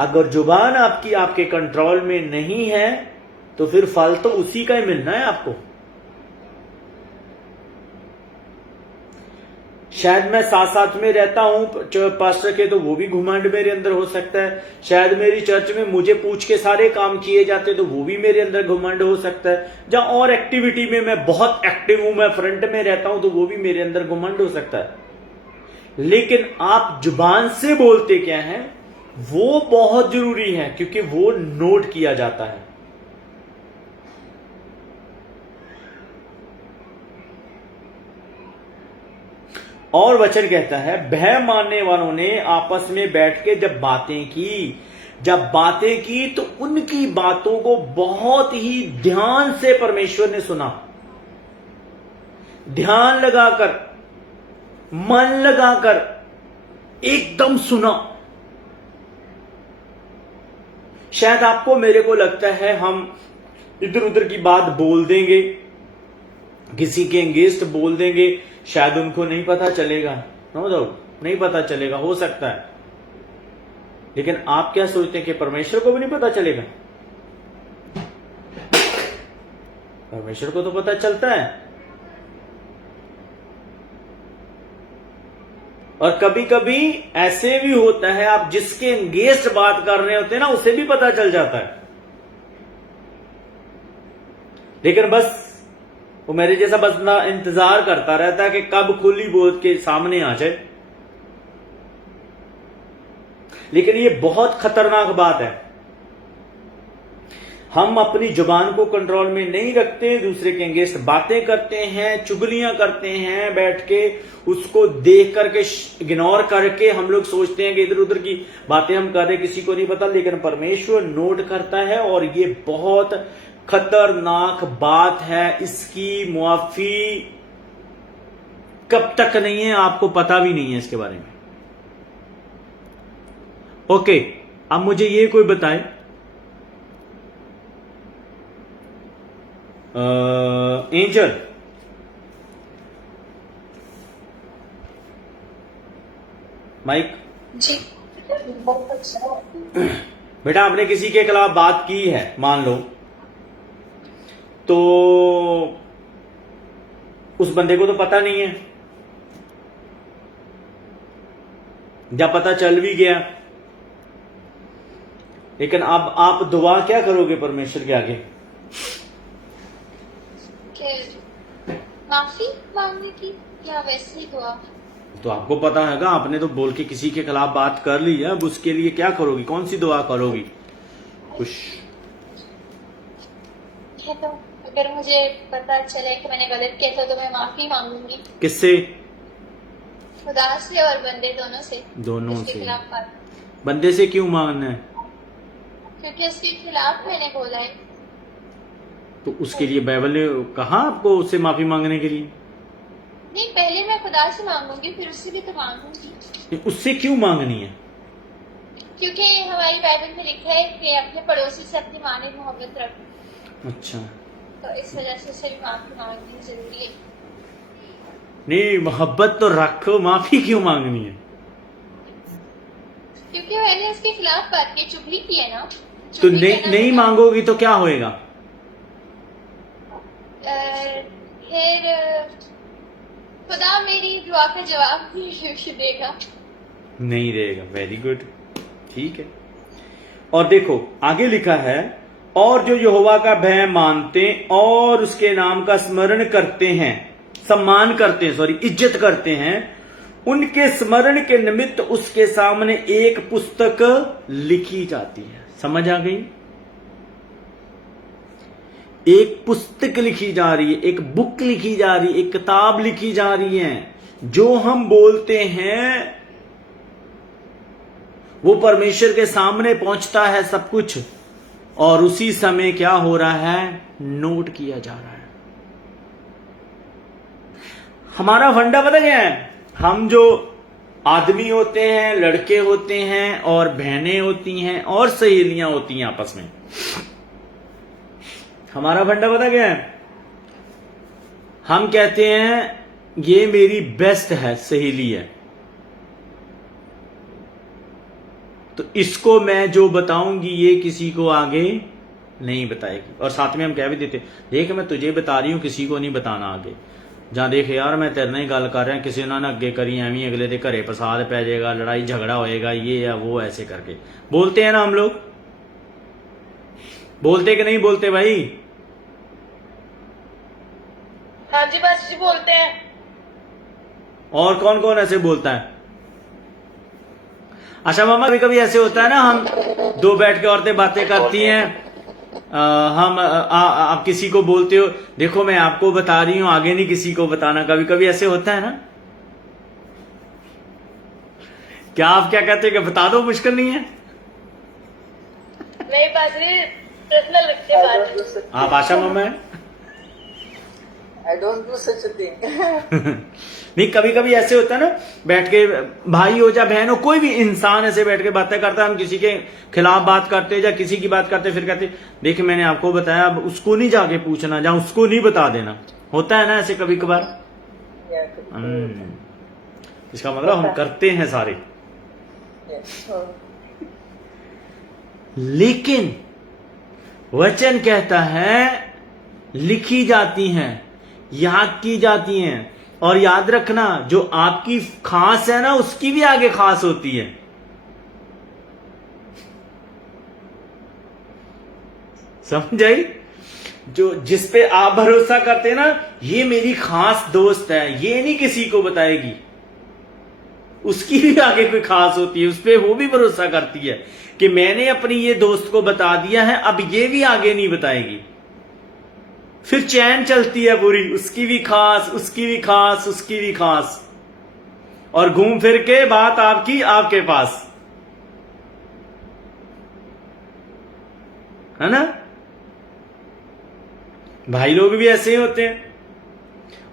अगर जुबान आपकी आपके कंट्रोल में नहीं है तो फिर फल तो उसी का ही मिलना है आपको। शायद मैं साथ साथ में रहता हूं पास्टर के, तो वो भी घुमंड मेरे अंदर हो सकता है। शायद मेरी चर्च में मुझे पूछ के सारे काम किए जाते, तो वो भी मेरे अंदर घुमंड हो सकता है। जहां और एक्टिविटी में मैं बहुत एक्टिव हूं, मैं फ्रंट में रहता हूं, तो वो भी मेरे अंदर घुमंड हो सकता है। लेकिन आप जुबान से बोलते क्या हैं वो बहुत जरूरी है, क्योंकि वो नोट किया जाता है। और वचन कहता है भय मानने वालों ने आपस में बैठ के जब बातें की तो उनकी बातों को बहुत ही ध्यान से परमेश्वर ने सुना। ध्यान लगाकर, मन लगाकर एकदम सुना। शायद आपको मेरे को लगता है हम इधर उधर की बात बोल देंगे, किसी के अगेंस्ट बोल देंगे, शायद उनको नहीं पता चलेगा, नो डाउट नहीं पता चलेगा, हो सकता है। लेकिन आप क्या सोचते हैं कि परमेश्वर को भी नहीं पता चलेगा? परमेश्वर को तो पता चलता है। और कभी कभी ऐसे भी होता है आप जिसके अगेंस्ट बात कर रहे होते हैं ना, उसे भी पता चल जाता है, लेकिन बस वो मेरे जैसा बंदा इंतजार करता रहता है कि कब खुली बोल के सामने आ जाए। लेकिन ये बहुत खतरनाक बात है। हम अपनी जुबान को कंट्रोल में नहीं रखते, दूसरे के अगेंस्ट बातें करते हैं, चुगलियां करते हैं, बैठ के उसको देख करके इग्नोर करके हम लोग सोचते हैं कि इधर उधर की बातें हम कर रहे, किसी को नहीं पता, लेकिन परमेश्वर नोट करता है। और ये बहुत खतरनाक बात है, इसकी मुआफी कब तक नहीं है आपको पता भी नहीं है इसके बारे में। ओके, अब मुझे ये कोई बताए एंजल, माइक जी। बेटा आपने किसी के खिलाफ बात की है मान लो, तो उस बंदे को तो पता नहीं है, जब पता चल भी गया, लेकिन अब आप दुआ क्या करोगे परमेश्वर के आगे? माफी मांगने की या वैसे ही दुआ? तो आपको पता हैगा, आपने तो बोल के किसी के खिलाफ बात कर ली है, अब उसके लिए क्या करोगी, कौन सी दुआ करोगी? कुछ तो अगर मुझे पता चले कि मैंने गलत किया था तो मैं माफी मांगूंगी। किससे? खुदा से और बंदे दोनों से। दोनों उसके से। खिलाफ बात, बंदे से क्यों मांगना है? क्योंकि उसके खिलाफ मैंने बोला है। तो उसके लिए बाइबल ने कहा आपको उससे माफी मांगने के लिए? नहीं, पहले मैं खुदा से मांगूंगी, फिर उससे भी तो मांगूंगी। उससे क्यों मांगनी है? क्योंकि हमारी बाइबल में लिखा है कि अपने पड़ोसी से अपनी माने मोहब्बत रखो। अच्छा, तो इस वजह से उसे भी माफी मांगनी जरूरी है। नहीं, मोहब्बत तो रखो, माफी क्यों मांगनी है? क्योंकि मैंने उसके खिलाफ बात की, चुगली की है ना। तो चुगली नहीं करना नहीं तो- मांगोगी तो क्या होएगा? फिर खुदा मेरी दुआ का जवाब नहीं देगा। नहीं देगा। वेरी गुड, ठीक है। और देखो आगे लिखा है, और जो यहोवा का भय मानते और उसके नाम का स्मरण करते हैं, सम्मान करते हैं, सॉरी इज्जत करते हैं, उनके स्मरण के निमित्त उसके सामने एक पुस्तक लिखी जाती है। समझ आ गई? एक पुस्तक लिखी जा रही है, एक बुक लिखी जा रही है, एक किताब लिखी जा रही है। जो हम बोलते हैं वो परमेश्वर के सामने पहुंचता है सब कुछ, और उसी समय क्या हो रहा है? नोट किया जा रहा है। हमारा फंडा पता क्या है? हम जो आदमी होते हैं, लड़के होते हैं, और बहनें होती हैं, और सहेलियां होती हैं आपस में, हमारा फंडा पता क्या है? हम कहते हैं ये मेरी बेस्ट है, सहेली है, तो इसको मैं जो बताऊंगी ये किसी को आगे नहीं बताएगी। और साथ में हम कह भी देते, देख मैं तुझे बता रही हूं, किसी को नहीं बताना आगे। ਜਾਂ देख यार मैं तेरे ਨਾਲ ही गल कर रहा, किसी ने ना अगे करी एवं अगले के घरे फसाद पै जाएगा, लड़ाई झगड़ा होएगा, ये या वो, ऐसे करके बोलते हैं ना हम लोग। बोलते कि नहीं बोलते भाई? हाँ जी बस जी बोलते हैं। और कौन कौन ऐसे बोलता है? अच्छा मामा, कभी कभी ऐसे होता है ना, हम दो बैठ के औरतें बातें करती हैं, आप किसी को बोलते हो, देखो मैं आपको बता रही हूं, आगे नहीं किसी को बताना। कभी कभी ऐसे होता है ना? क्या आप क्या कहते हैं कि बता दो, मुश्किल नहीं है? नहीं बाजी, पर्सनल रखते हैं बात। आप आशा मामा है? I don't do such a thing. नहीं, कभी कभी ऐसे होता है ना, बैठ के भाई हो या बहन हो, कोई भी इंसान ऐसे बैठ के बातें करता है, हम किसी के खिलाफ बात करते या किसी की बात करते, फिर कहते देख मैंने आपको बताया, अब उसको नहीं जाके पूछना, या उसको नहीं बता देना। होता है ना ऐसे कभी कभार? इसका मतलब हम करते हैं सारे। लेकिन वचन कहता है लिखी जाती हैं, याद की जाती हैं, और याद रखना जो आपकी खास है ना, उसकी भी आगे खास होती है। समझ आई? जो जिस पे आप भरोसा करते हैं ना, ये मेरी खास दोस्त है, ये नहीं किसी को बताएगी, उसकी भी आगे कोई खास होती है, उस पे वो भी भरोसा करती है कि मैंने अपनी ये दोस्त को बता दिया है, अब ये भी आगे नहीं बताएगी। फिर चैन चलती है पूरी, उसकी भी खास, उसकी भी खास, उसकी भी खास, और घूम फिर के बात आपकी आपके पास, है ना? भाई लोग भी ऐसे ही होते हैं।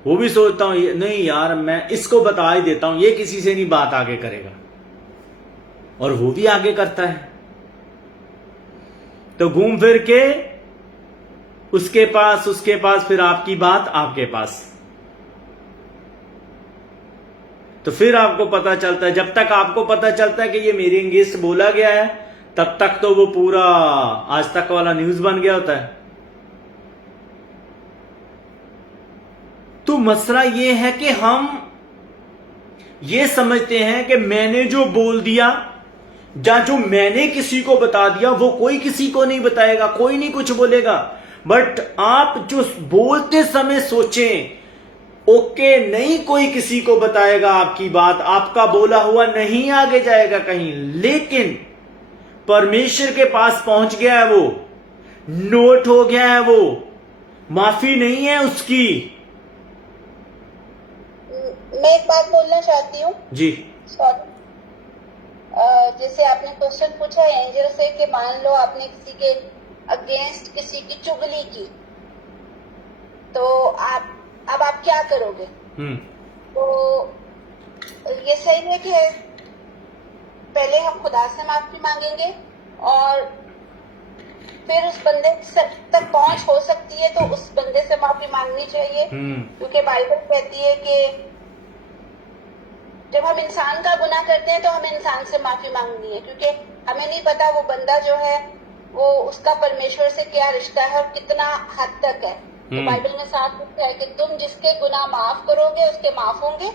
वो भी सोचता हूं नहीं यार मैं इसको बता ही देता हूं, ये किसी से नहीं बात आगे करेगा, और वो भी आगे करता है। तो घूम फिर के उसके पास, फिर आपकी बात आपके पास। तो फिर आपको पता चलता है, जब तक आपको पता चलता है कि ये मेरी अगेंस्ट बोला गया है, तब तक तो वो पूरा आज तक वाला न्यूज बन गया होता है। तो मसला ये है कि हम ये समझते हैं कि मैंने जो बोल दिया या जो मैंने किसी को बता दिया वो कोई किसी को नहीं बताएगा, कोई नहीं कुछ बोलेगा। बट आप जो बोलते समय सोचें, ओके नहीं कोई किसी को बताएगा आपकी बात, आपका बोला हुआ नहीं आगे जाएगा कहीं, लेकिन परमेश्वर के पास पहुंच गया है, वो नोट हो गया है, वो माफी नहीं है उसकी। मैं एक बात बोलना चाहती हूँ जी। सॉरी, जैसे आपने क्वेश्चन पूछा एंजल से कि मान लो आपने किसी के अगेंस्ट किसी की चुगली की, तो अब आप क्या करोगे? तो ये सही है कि पहले हम खुदा से माफी मांगेंगे, और फिर उस बंदे तक पहुंच हो सकती है तो उस बंदे से माफी मांगनी चाहिए, क्योंकि बाइबल कहती है कि जब हम इंसान का गुनाह करते हैं तो हमें इंसान से माफी मांगनी है, क्योंकि हमें नहीं पता वो बंदा जो है वो उसका परमेश्वर से क्या रिश्ता है और कितना हद तक है। तो बाइबल में साफ लिखा है कि तुम जिसके गुनाह माफ करोगे उसके माफ होंगे,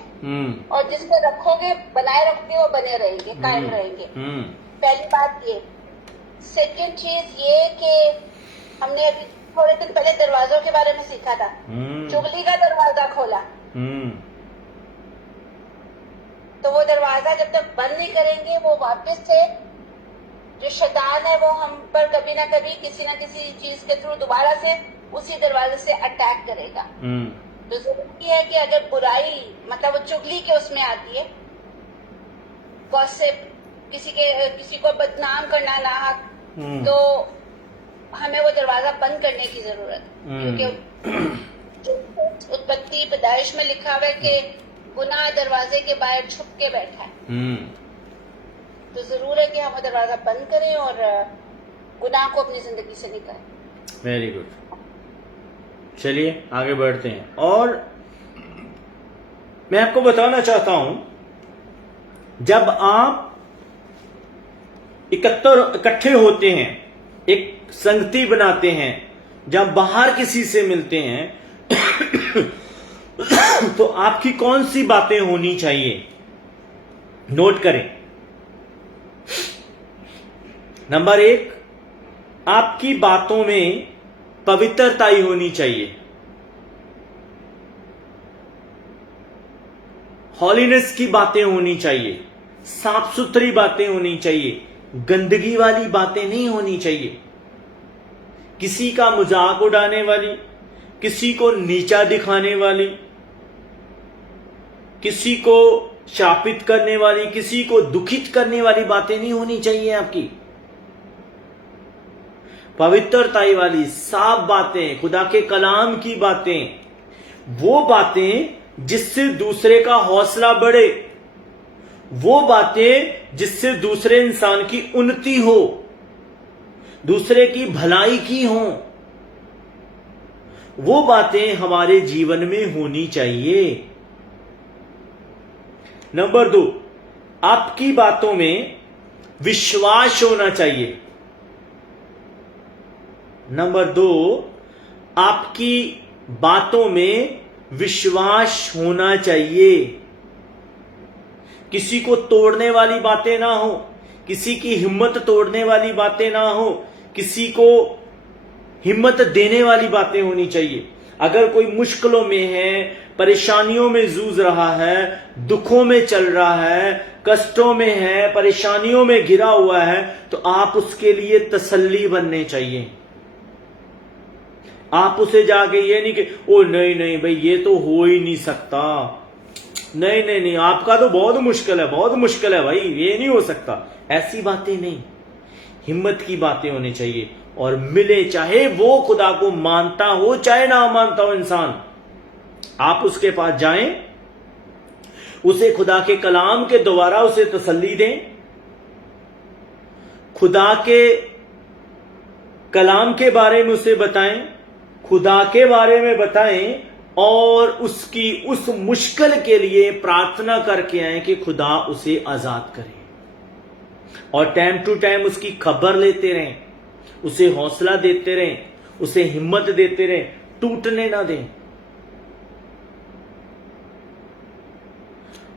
और जिसके रखोगे बनाए रखोगे वो बने रहेंगे, कायम रहेंगे। पहली बात ये। सेकंड चीज ये कि हमने अभी थोड़े दिन पहले दरवाजों के बारे में सीखा था। चुगली का दरवाजा खोला, तो वो दरवाजा जब तक बंद नहीं करेंगे, वो वापस से जो शैतान है वो हम पर कभी ना कभी किसी ना किसी चीज के थ्रू दोबारा से उसी दरवाजे से अटैक करेगा। तो जरूरी है कि अगर बुराई मतलब वो चुगली के उसमें आती है, गॉसिप, किसी को बदनाम करना नाहक, तो हमें वो दरवाजा बंद करने की जरूरत है। क्योंकि उत्पत्ति पैदाइश में लिखा हुआ है कि गुनाह दरवाजे के बाहर छुप के बैठा है। तो जरूर है कि हम वो दरवाजा बंद करें और गुनाह को अपनी जिंदगी से निकालें। Very good. चलिए आगे बढ़ते हैं। और मैं आपको बताना चाहता हूं, जब आप इकट्ठे होते हैं, एक संगति बनाते हैं, जब बाहर किसी से मिलते हैं तो आपकी कौन सी बातें होनी चाहिए, नोट करें। नंबर 1, आपकी बातों में पवित्रता ही होनी चाहिए, हॉलीनेस की बातें होनी चाहिए, साफ सुथरी बातें होनी चाहिए, गंदगी वाली बातें नहीं होनी चाहिए, किसी का मजाक उड़ाने वाली, किसी को नीचा दिखाने वाली, किसी को शापित करने वाली, किसी को दुखित करने वाली बातें नहीं होनी चाहिए आपकी। पवित्रताई वाली साफ बातें, खुदा के कलाम की बातें, वो बातें जिससे दूसरे का हौसला बढ़े, वो बातें जिससे दूसरे इंसान की उन्नति हो, दूसरे की भलाई की हो, वो बातें हमारे जीवन में होनी चाहिए। नंबर 2, आपकी बातों में विश्वास होना चाहिए। नंबर 2, आपकी बातों में विश्वास होना चाहिए। किसी को तोड़ने वाली बातें ना हो, किसी की हिम्मत तोड़ने वाली बातें ना हो, किसी को हिम्मत देने वाली बातें होनी चाहिए। अगर कोई मुश्किलों में है, परेशानियों में जूझ रहा है, दुखों में चल रहा है, कष्टों में है, परेशानियों में घिरा हुआ है, तो आप उसके लिए तसल्ली बनने चाहिए। आप उसे जाके ये नहीं कि ओ नहीं नहीं भाई ये तो हो ही नहीं सकता, नहीं नहीं नहीं आपका तो बहुत मुश्किल है भाई, ये नहीं हो सकता, ऐसी बातें नहीं, हिम्मत की बातें होनी चाहिए। और मिले, चाहे वो खुदा को मानता हो चाहे ना मानता हो इंसान, आप उसके पास जाएं, उसे खुदा के कलाम के द्वारा उसे तसल्ली दें, खुदा के कलाम के बारे में उसे बताएं, खुदा के बारे में बताएं, और उसकी उस मुश्किल के लिए प्रार्थना करके आए कि खुदा उसे आजाद करे। और टाइम टू टाइम उसकी खबर लेते रहें, उसे हौसला देते रहें, उसे हिम्मत देते रहें, टूटने ना दें।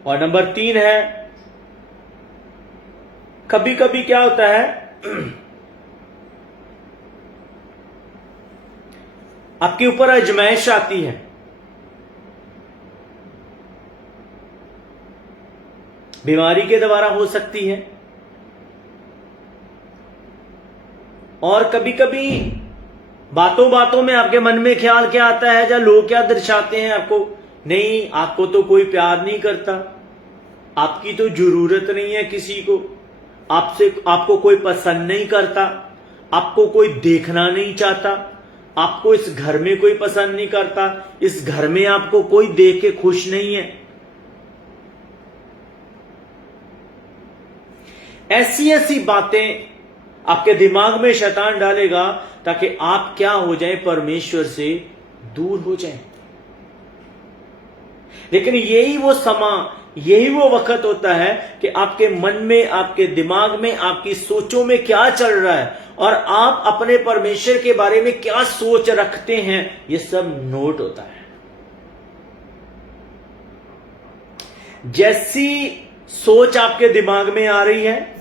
और नंबर 3 है, कभी कभी क्या होता है आपके ऊपर आजमाइश आती है, बीमारी के द्वारा हो सकती है, और कभी कभी बातों बातों में आपके मन में ख्याल क्या आता है, या लोग क्या दर्शाते हैं आपको, नहीं आपको तो कोई प्यार नहीं करता, आपकी तो जरूरत नहीं है किसी को, आपको कोई पसंद नहीं करता, आपको कोई देखना नहीं चाहता, आपको इस घर में कोई पसंद नहीं करता, इस घर में आपको कोई देख के खुश नहीं है। ऐसी ऐसी बातें आपके दिमाग में शैतान डालेगा ताकि आप क्या हो जाएं, परमेश्वर से दूर हो जाएं। लेकिन यही वो समा, यही वो वक्त होता है कि आपके मन में, आपके दिमाग में, आपकी सोचों में क्या चल रहा है और आप अपने परमेश्वर के बारे में क्या सोच रखते हैं, ये सब नोट होता है। जैसी सोच आपके दिमाग में आ रही है,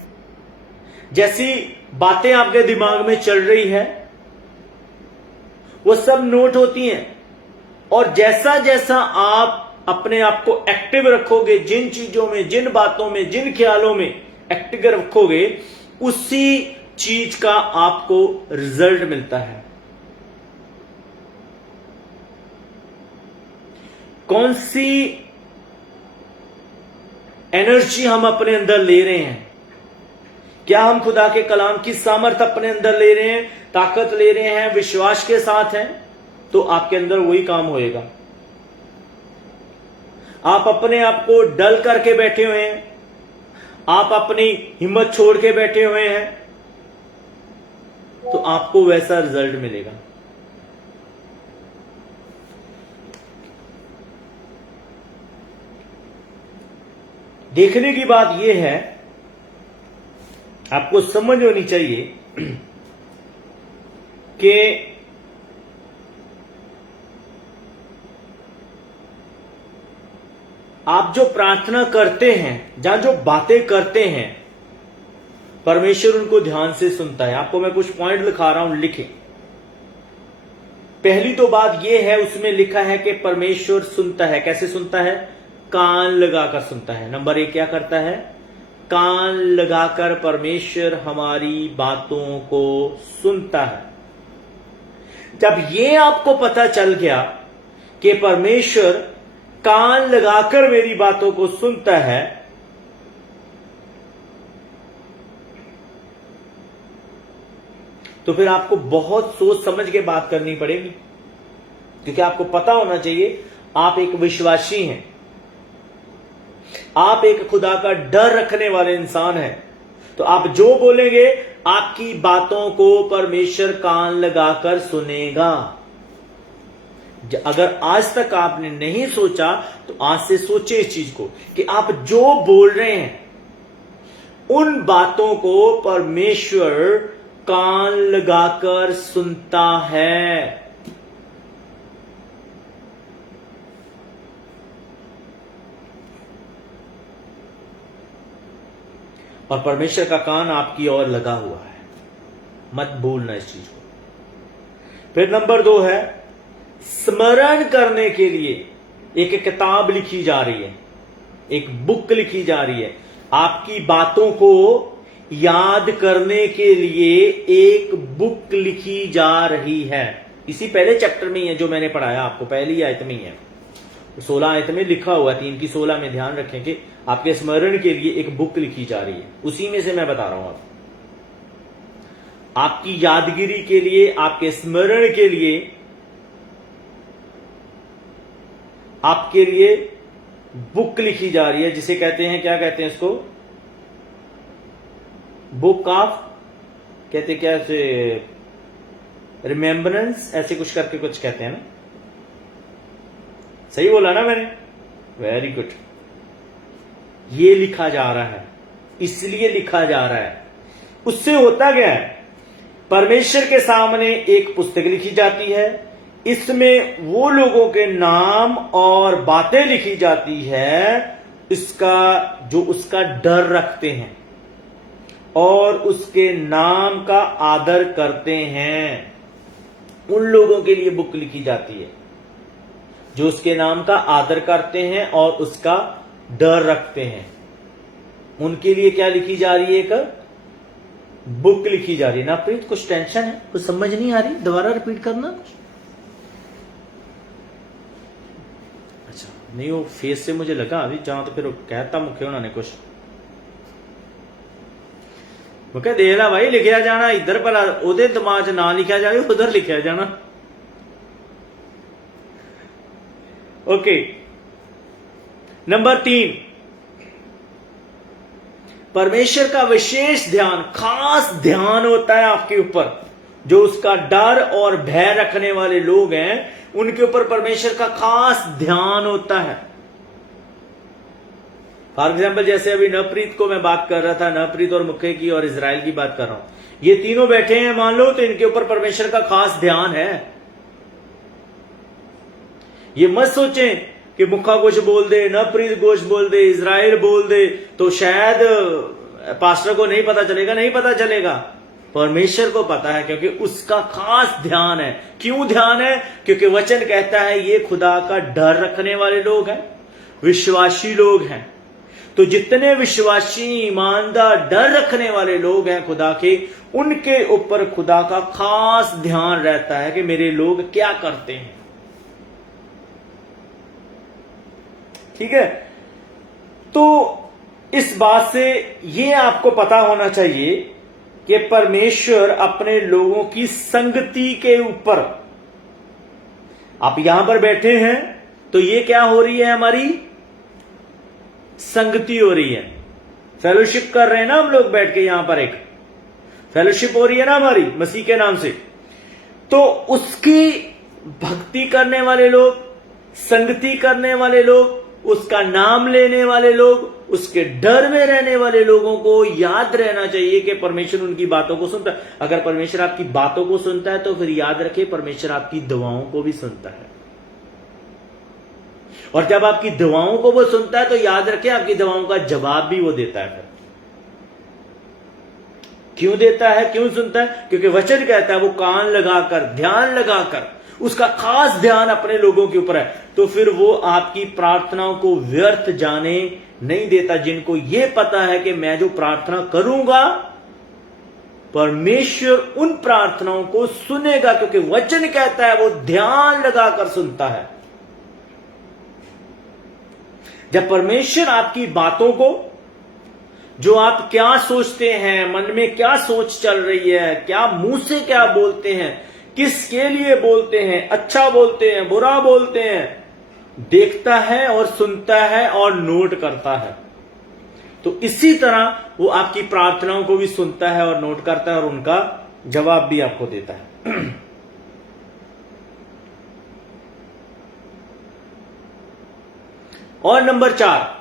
जैसी बातें आपके दिमाग में चल रही है, वो सब नोट होती हैं। और जैसा जैसा आप अपने आप को एक्टिव रखोगे, जिन चीजों में, जिन बातों में, जिन ख्यालों में एक्टिव रखोगे, उसी चीज का आपको रिजल्ट मिलता है। कौन सी एनर्जी हम अपने अंदर ले रहे हैं, क्या हम खुदा के कलाम की सामर्थ अपने अंदर ले रहे हैं, ताकत ले रहे हैं, विश्वास के साथ हैं, तो आपके अंदर वही काम होएगा। आप अपने आप को डल करके बैठे हुए हैं, आप अपनी हिम्मत छोड़ के बैठे हुए हैं, तो आपको वैसा रिजल्ट मिलेगा। देखने की बात यह है, आपको समझ होनी चाहिए कि आप जो प्रार्थना करते हैं, जहां जो बातें करते हैं, परमेश्वर उनको ध्यान से सुनता है। आपको मैं कुछ पॉइंट लिखा रहा हूं, लिखें। पहली तो बात यह है, उसमें लिखा है कि परमेश्वर सुनता है। कैसे सुनता है? कान लगाकर सुनता है। नंबर 1 क्या करता है? कान लगाकर परमेश्वर हमारी बातों को सुनता है। जब ये आपको पता चल गया कि परमेश्वर कान लगाकर मेरी बातों को सुनता है, तो फिर आपको बहुत सोच समझ के बात करनी पड़ेगी, क्योंकि आपको पता होना चाहिए आप एक विश्वासी हैं, आप एक खुदा का डर रखने वाले इंसान हैं। तो आप जो बोलेंगे, आपकी बातों को परमेश्वर कान लगाकर सुनेगा। अगर आज तक आपने नहीं सोचा, तो आज से सोचे इस चीज को कि आप जो बोल रहे हैं, उन बातों को परमेश्वर कान लगाकर सुनता है। और परमेश्वर का कान आपकी ओर लगा हुआ है, मत भूलना इस चीज को। फिर नंबर 2 है, स्मरण करने के लिए एक किताब लिखी जा रही है, एक बुक लिखी जा रही है। आपकी बातों को याद करने के लिए एक बुक लिखी जा रही है। इसी पहले चैप्टर में ही है जो मैंने पढ़ाया आपको, पहली आयत में ही है। 16 आयत में लिखा हुआ, 3 की 16 में ध्यान रखें कि आपके स्मरण के लिए एक बुक लिखी जा रही है। उसी में से मैं बता रहा हूं आपकी यादगिरी के लिए, आपके स्मरण के लिए, आपके लिए बुक लिखी जा रही है, जिसे कहते हैं, क्या कहते हैं इसको? बुक ऑफ, कहते क्या से, रिमेम्बरेंस, ऐसे कुछ करके कुछ कहते हैं ना। सही बोला ना मैंने? Very good. ये लिखा जा रहा है, इसलिए लिखा जा रहा है। उससे होता क्या है, परमेश्वर के सामने एक पुस्तक लिखी जाती है, इसमें वो लोगों के नाम और बातें लिखी जाती है, इसका जो उसका डर रखते हैं और उसके नाम का आदर करते हैं, उन लोगों के लिए बुक लिखी जाती है जो उसके नाम का आदर करते हैं और उसका डर रखते हैं। उनके लिए क्या लिखी जा रही है? एक बुक लिखी जा रही है ना। प्रीत, कुछ टेंशन है? कुछ समझ नहीं आ रही? दोबारा रिपीट करना कुछ। अच्छा, नहीं वो फेस से मुझे लगा अभी, जहां तो फिर कहता मुख्य उन्होंने कुछ मुख्य देख ला भाई, लिखा जाना इधर भला ओदे दिमाग च ना लिखा जाए, उधर लिखा जाना। ओके, नंबर 3, परमेश्वर का विशेष ध्यान, खास ध्यान होता है आपके ऊपर। जो उसका डर और भय रखने वाले लोग हैं, उनके ऊपर परमेश्वर का खास ध्यान होता है। फॉर एग्जाम्पल, जैसे अभी नवप्रीत को मैं बात कर रहा था, नवप्रीत और मुख्य की और इजराइल की बात कर रहा हूं। ये तीनों बैठे हैं मान लो, तो इनके ऊपर परमेश्वर का खास ध्यान है। ये मत सोचें कि मुखा कुछ बोल दे, नवप्रीत कुछ बोल दे, इजराइल बोल दे, तो शायद पास्टर को नहीं पता चलेगा। नहीं पता चलेगा, परमेश्वर को पता है, क्योंकि उसका खास ध्यान है। क्यों ध्यान है? क्योंकि वचन कहता है ये खुदा का डर रखने वाले लोग हैं, विश्वासी लोग हैं। तो जितने विश्वासी, ईमानदार, डर रखने वाले लोग हैं खुदा के, उनके ऊपर खुदा का खास ध्यान रहता है कि मेरे लोग क्या करते हैं। ठीक है, तो इस बात से ये आपको पता होना चाहिए कि परमेश्वर अपने लोगों की संगति के ऊपर, आप यहां पर बैठे हैं तो ये क्या हो रही है, हमारी संगति हो रही है, फेलोशिप कर रहे हैं ना हम लोग बैठ के, यहां पर एक फेलोशिप हो रही है ना हमारी मसीह के नाम से। तो उसकी भक्ति करने वाले लोग, संगति करने वाले लोग, उसका नाम लेने वाले लोग, उसके डर में रहने वाले लोगों को याद रहना चाहिए कि परमेश्वर उनकी बातों को सुनता है। अगर परमेश्वर आपकी बातों को सुनता है तो फिर याद रखें परमेश्वर आपकी दुआओं को भी सुनता है। और जब आपकी दुआओं को वो सुनता है तो याद रखें आपकी दुआओं का जवाब भी वो देता है। क्यों देता है, क्यों सुनता है? क्योंकि वचन कहता है वो कान लगाकर, ध्यान लगाकर, उसका खास ध्यान अपने लोगों के ऊपर है। तो फिर वो आपकी प्रार्थनाओं को व्यर्थ जाने नहीं देता। जिनको ये पता है कि मैं जो प्रार्थना करूंगा परमेश्वर उन प्रार्थनाओं को सुनेगा, क्योंकि वचन कहता है वो ध्यान लगाकर सुनता है। जब परमेश्वर आपकी बातों को, जो आप क्या सोचते हैं, मन में क्या सोच चल रही है, क्या मुंह से क्या बोलते हैं, किसके लिए बोलते हैं, अच्छा बोलते हैं, बुरा बोलते हैं, देखता है और सुनता है और नोट करता है। तो इसी तरह वो आपकी प्रार्थनाओं को भी सुनता है और नोट करता है और उनका जवाब भी आपको देता है। और नंबर 4,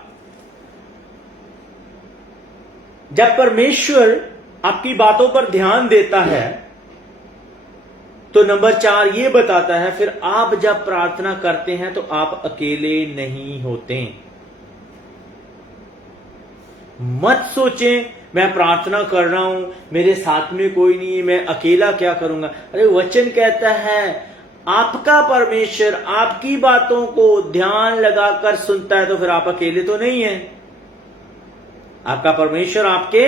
जब परमेश्वर आपकी बातों पर ध्यान देता है तो नंबर 4 ये बताता है फिर आप जब प्रार्थना करते हैं तो आप अकेले नहीं होते। मत सोचें मैं प्रार्थना कर रहा हूं, मेरे साथ में कोई नहीं है, मैं अकेला क्या करूंगा। अरे वचन कहता है आपका परमेश्वर आपकी बातों को ध्यान लगाकर सुनता है, तो फिर आप अकेले तो नहीं हैं। आपका परमेश्वर आपके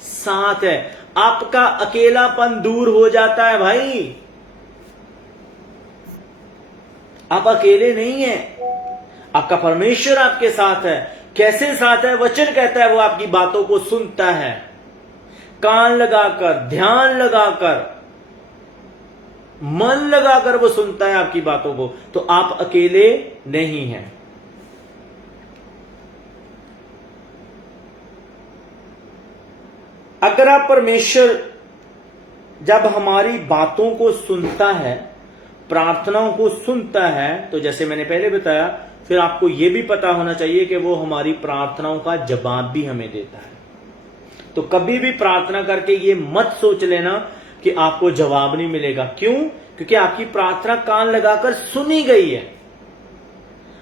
साथ है, आपका अकेलापन दूर हो जाता है भाई। आप अकेले नहीं हैं, आपका परमेश्वर आपके साथ है। कैसे साथ है? वचन कहता है वो आपकी बातों को सुनता है, कान लगाकर, ध्यान लगाकर, मन लगाकर वो सुनता है आपकी बातों को। तो आप अकेले नहीं हैं। अगर आप परमेश्वर जब हमारी बातों को सुनता है, प्रार्थनाओं को सुनता है, तो जैसे मैंने पहले बताया, फिर आपको यह भी पता होना चाहिए कि वो हमारी प्रार्थनाओं का जवाब भी हमें देता है। तो कभी भी प्रार्थना करके ये मत सोच लेना कि आपको जवाब नहीं मिलेगा। क्यों? क्योंकि आपकी प्रार्थना कान लगाकर सुनी गई है।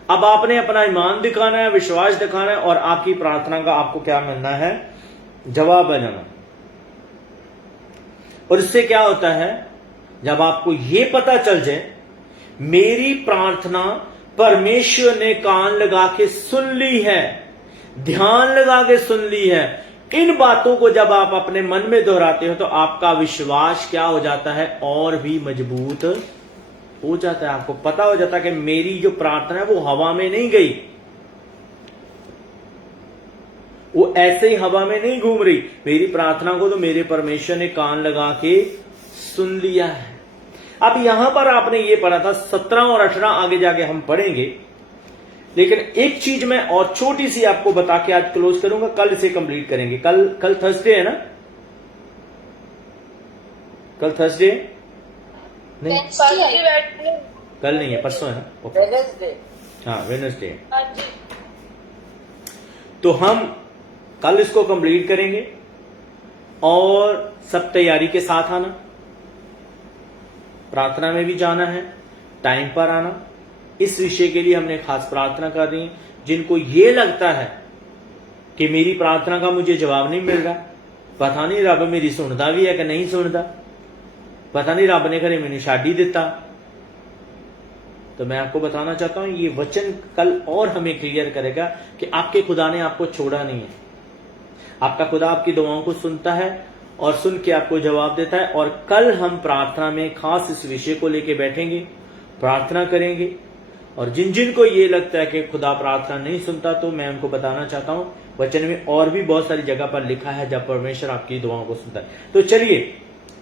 अब आपने अपना ईमान दिखाना है, विश्वास दिखाना है, और आपकी प्रार्थना का आपको क्या मिलना है? जवाब है जाना। और इससे क्या होता है, जब आपको यह पता चल जाए मेरी प्रार्थना परमेश्वर ने कान लगा के सुन ली है, ध्यान लगा के सुन ली है, इन बातों को जब आप अपने मन में दोहराते हो तो आपका विश्वास क्या हो जाता है? और भी मजबूत हो जाता है। आपको पता हो जाता है कि मेरी जो प्रार्थना है वो हवा में नहीं गई, वो ऐसे ही हवा में नहीं घूम रही। मेरी प्रार्थना को तो मेरे परमेश्वर ने कान लगा के सुन लिया है। अब यहां पर आपने ये पढ़ा था, 17 और 18 आगे जाके हम पढ़ेंगे, लेकिन एक चीज मैं और छोटी सी आपको बता के आज क्लोज करूंगा। कल इसे कंप्लीट करेंगे। कल थर्सडे है ना? कल थर्सडे नहीं, कल नहीं है, परसों है ना? Okay, Wednesday. हाँ वेडनेसडे। हाँ जी। तो हम कल इसको कंप्लीट करेंगे और सब तैयारी के साथ आना, प्रार्थना में भी जाना है, टाइम पर आना। इस विषय के लिए हमने खास प्रार्थना कर दी। जिनको ये लगता है कि मेरी प्रार्थना का मुझे जवाब नहीं मिल रहा, पता नहीं रब मेरी सुनता भी है कि नहीं सुनता, पता नहीं रब ने घरे मैंने छाड़ी दिता। तो मैं आपको बताना चाहता हूं ये वचन कल और हमें क्लियर करेगा कि आपके खुदा ने आपको छोड़ा नहीं है। आपका खुदा आपकी दुआओं को सुनता है और सुन के आपको जवाब देता है। और कल हम प्रार्थना में खास इस विषय को लेके बैठेंगे, प्रार्थना करेंगे। और जिन जिन को ये लगता है कि खुदा प्रार्थना नहीं सुनता, तो मैं उनको बताना चाहता हूं वचन में और भी बहुत सारी जगह पर लिखा है जब परमेश्वर आपकी दुआओं को सुनता है। तो चलिए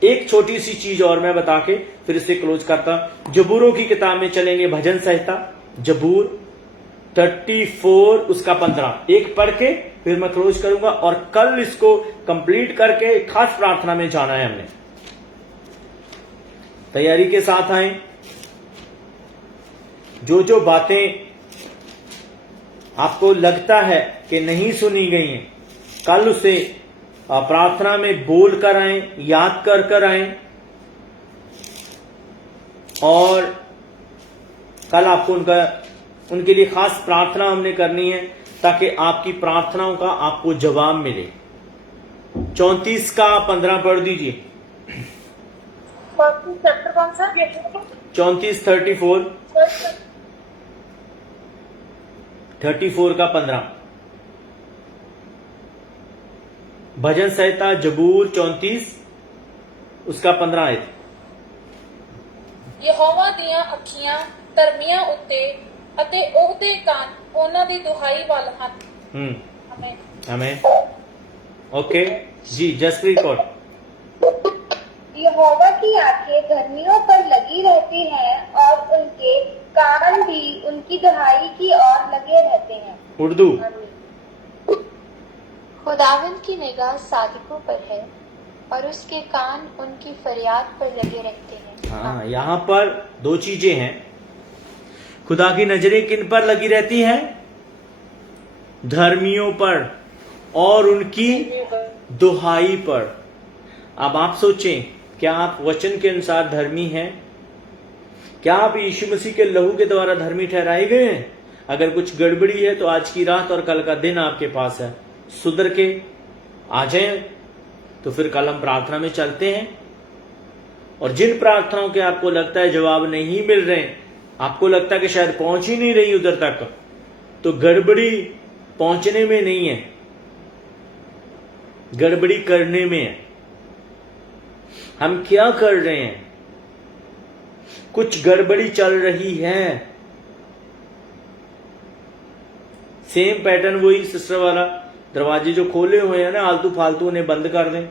एक छोटी सी चीज और मैं बता के फिर इसे क्लोज करता। जबूरों की किताब में चलेंगे, भजन संहिता जबूर 34 उसका 15 एक पढ़ के फिर मैं क्लोज करूंगा। और कल इसको कंप्लीट करके खास प्रार्थना में जाना है हमने। तैयारी के साथ आए। जो बातें आपको लगता है कि नहीं सुनी गई हैं, कल उसे प्रार्थना में बोल कर आए, याद कर आए। और कल आपको उनके लिए खास प्रार्थना हमने करनी है ताकि आपकी प्रार्थनाओं का आपको जवाब मिले। 34 का 15 पढ़ दीजिए। चैप्टर कौन सा? 34 का 15 भजन संहिता जबूर 34 उसका 15 आयत। ਯਹੋਵਾ ਦੀਆਂ ਅੱਖੀਆਂ ਧਰਮੀਆਂ ਉੱਤੇ ਅਤੇ ਉਹਦੇ ਕੰਨ ਉਹਨਾਂ ਦੀ ਦੁਹਾਈ ਵੱਲ ਹਨ। ਆਮੇਨ आमेन। ओके जी, जसप्रीत कौर। यहोवा की आंखें धर्मियों पर लगी रहती हैं और उनके कान भी उनकी दुहाई की ओर लगे रहते हैं। उर्दू। खुदावंद की निगाह सादिकों पर है और उसके कान उनकी फरियाद पर लगे रहते हैं। हाँ, यहाँ पर दो चीजें हैं। खुदा की नजरें किन पर लगी रहती हैं? धर्मियों पर और उनकी दुहाई पर। अब आप सोचें, क्या आप वचन के अनुसार धर्मी हैं? क्या आप यीशु मसीह के लहू के द्वारा धर्मी ठहराए गए हैं? अगर कुछ गड़बड़ी है तो आज की रात और कल का दिन आपके पास है, सुधर के आ जाएं। तो फिर कल हम प्रार्थना में चलते हैं। और जिन प्रार्थनाओं के आपको लगता है जवाब नहीं मिल रहे, आपको लगता है कि शायद पहुंच ही नहीं रही उधर तक, तो गड़बड़ी पहुंचने में नहीं है, गड़बड़ी करने में है। हम क्या कर रहे हैं? कुछ गड़बड़ी चल रही है। सेम पैटर्न वही सिस्टर वाला, दरवाजे जो खोले हुए हैं ना आलतू फालतू, उन्हें बंद कर दें।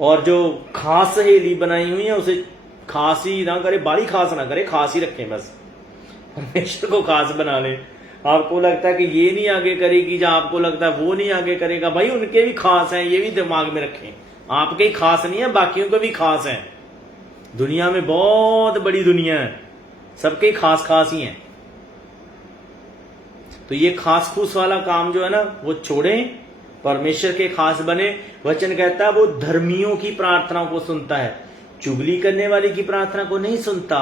और जो खास सहेली बनाई हुई है उसे खास ही ना करे, बारी खास ना करे, खास ही रखें बस। परमेश्वर को खास बना ले। आपको लगता है कि ये नहीं आगे करेगी, जहां आपको लगता है वो नहीं आगे करेगा, भाई उनके भी खास हैं, ये भी दिमाग में रखें। आपके ही खास नहीं है, बाकियों के भी खास हैं। दुनिया में बहुत बड़ी दुनिया है, सबके खास खास ही हैं। तो ये खास खूस वाला काम जो है ना वो छोड़ें, परमेश्वर के खास बने। वचन कहता है वो धर्मियों की प्रार्थनाओं को सुनता है, चुगली करने वाले की प्रार्थना को नहीं सुनता।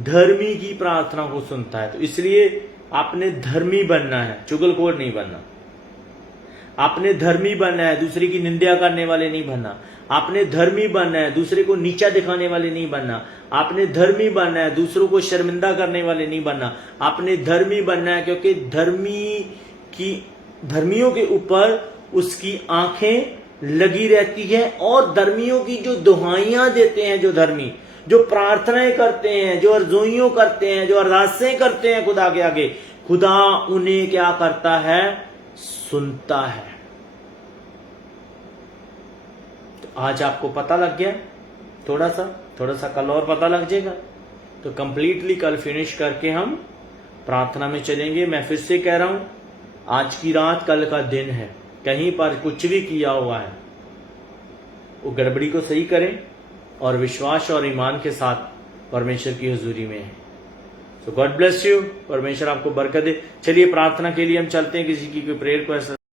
धर्मी की प्रार्थना को सुनता है। तो इसलिए आपने धर्मी बनना है, चुगलखोर नहीं बनना। आपने धर्मी बनना है, दूसरे की निंदा करने वाले नहीं बनना। आपने धर्मी बनना है, दूसरे को नीचा दिखाने वाले नहीं बनना। आपने धर्मी बनना है, दूसरों को शर्मिंदा करने वाले नहीं बनना। आपने धर्मी बनना है क्योंकि धर्मियों के ऊपर उसकी आंखें लगी रहती है। और धर्मियों की जो दुहाइयां देते हैं, जो धर्मी जो प्रार्थनाएं करते हैं, जो अर्जुइयों करते हैं, जो अरदासें करते हैं खुदा के आगे, खुदा उन्हें क्या करता है? सुनता है। तो आज आपको पता लग गया, थोड़ा सा कल और पता लग जाएगा। तो कंप्लीटली कल फिनिश करके हम प्रार्थना में चलेंगे। मैं फिर से कह रहा हूं, आज की रात कल का दिन है। कहीं पर कुछ भी किया हुआ है वो गड़बड़ी को सही करें और विश्वास और ईमान के साथ परमेश्वर की हुजूरी में है। सो गॉड ब्लेस यू, परमेश्वर आपको बरकत दे। चलिए प्रार्थना के लिए हम चलते हैं। किसी की कोई प्रेयर को ऐसा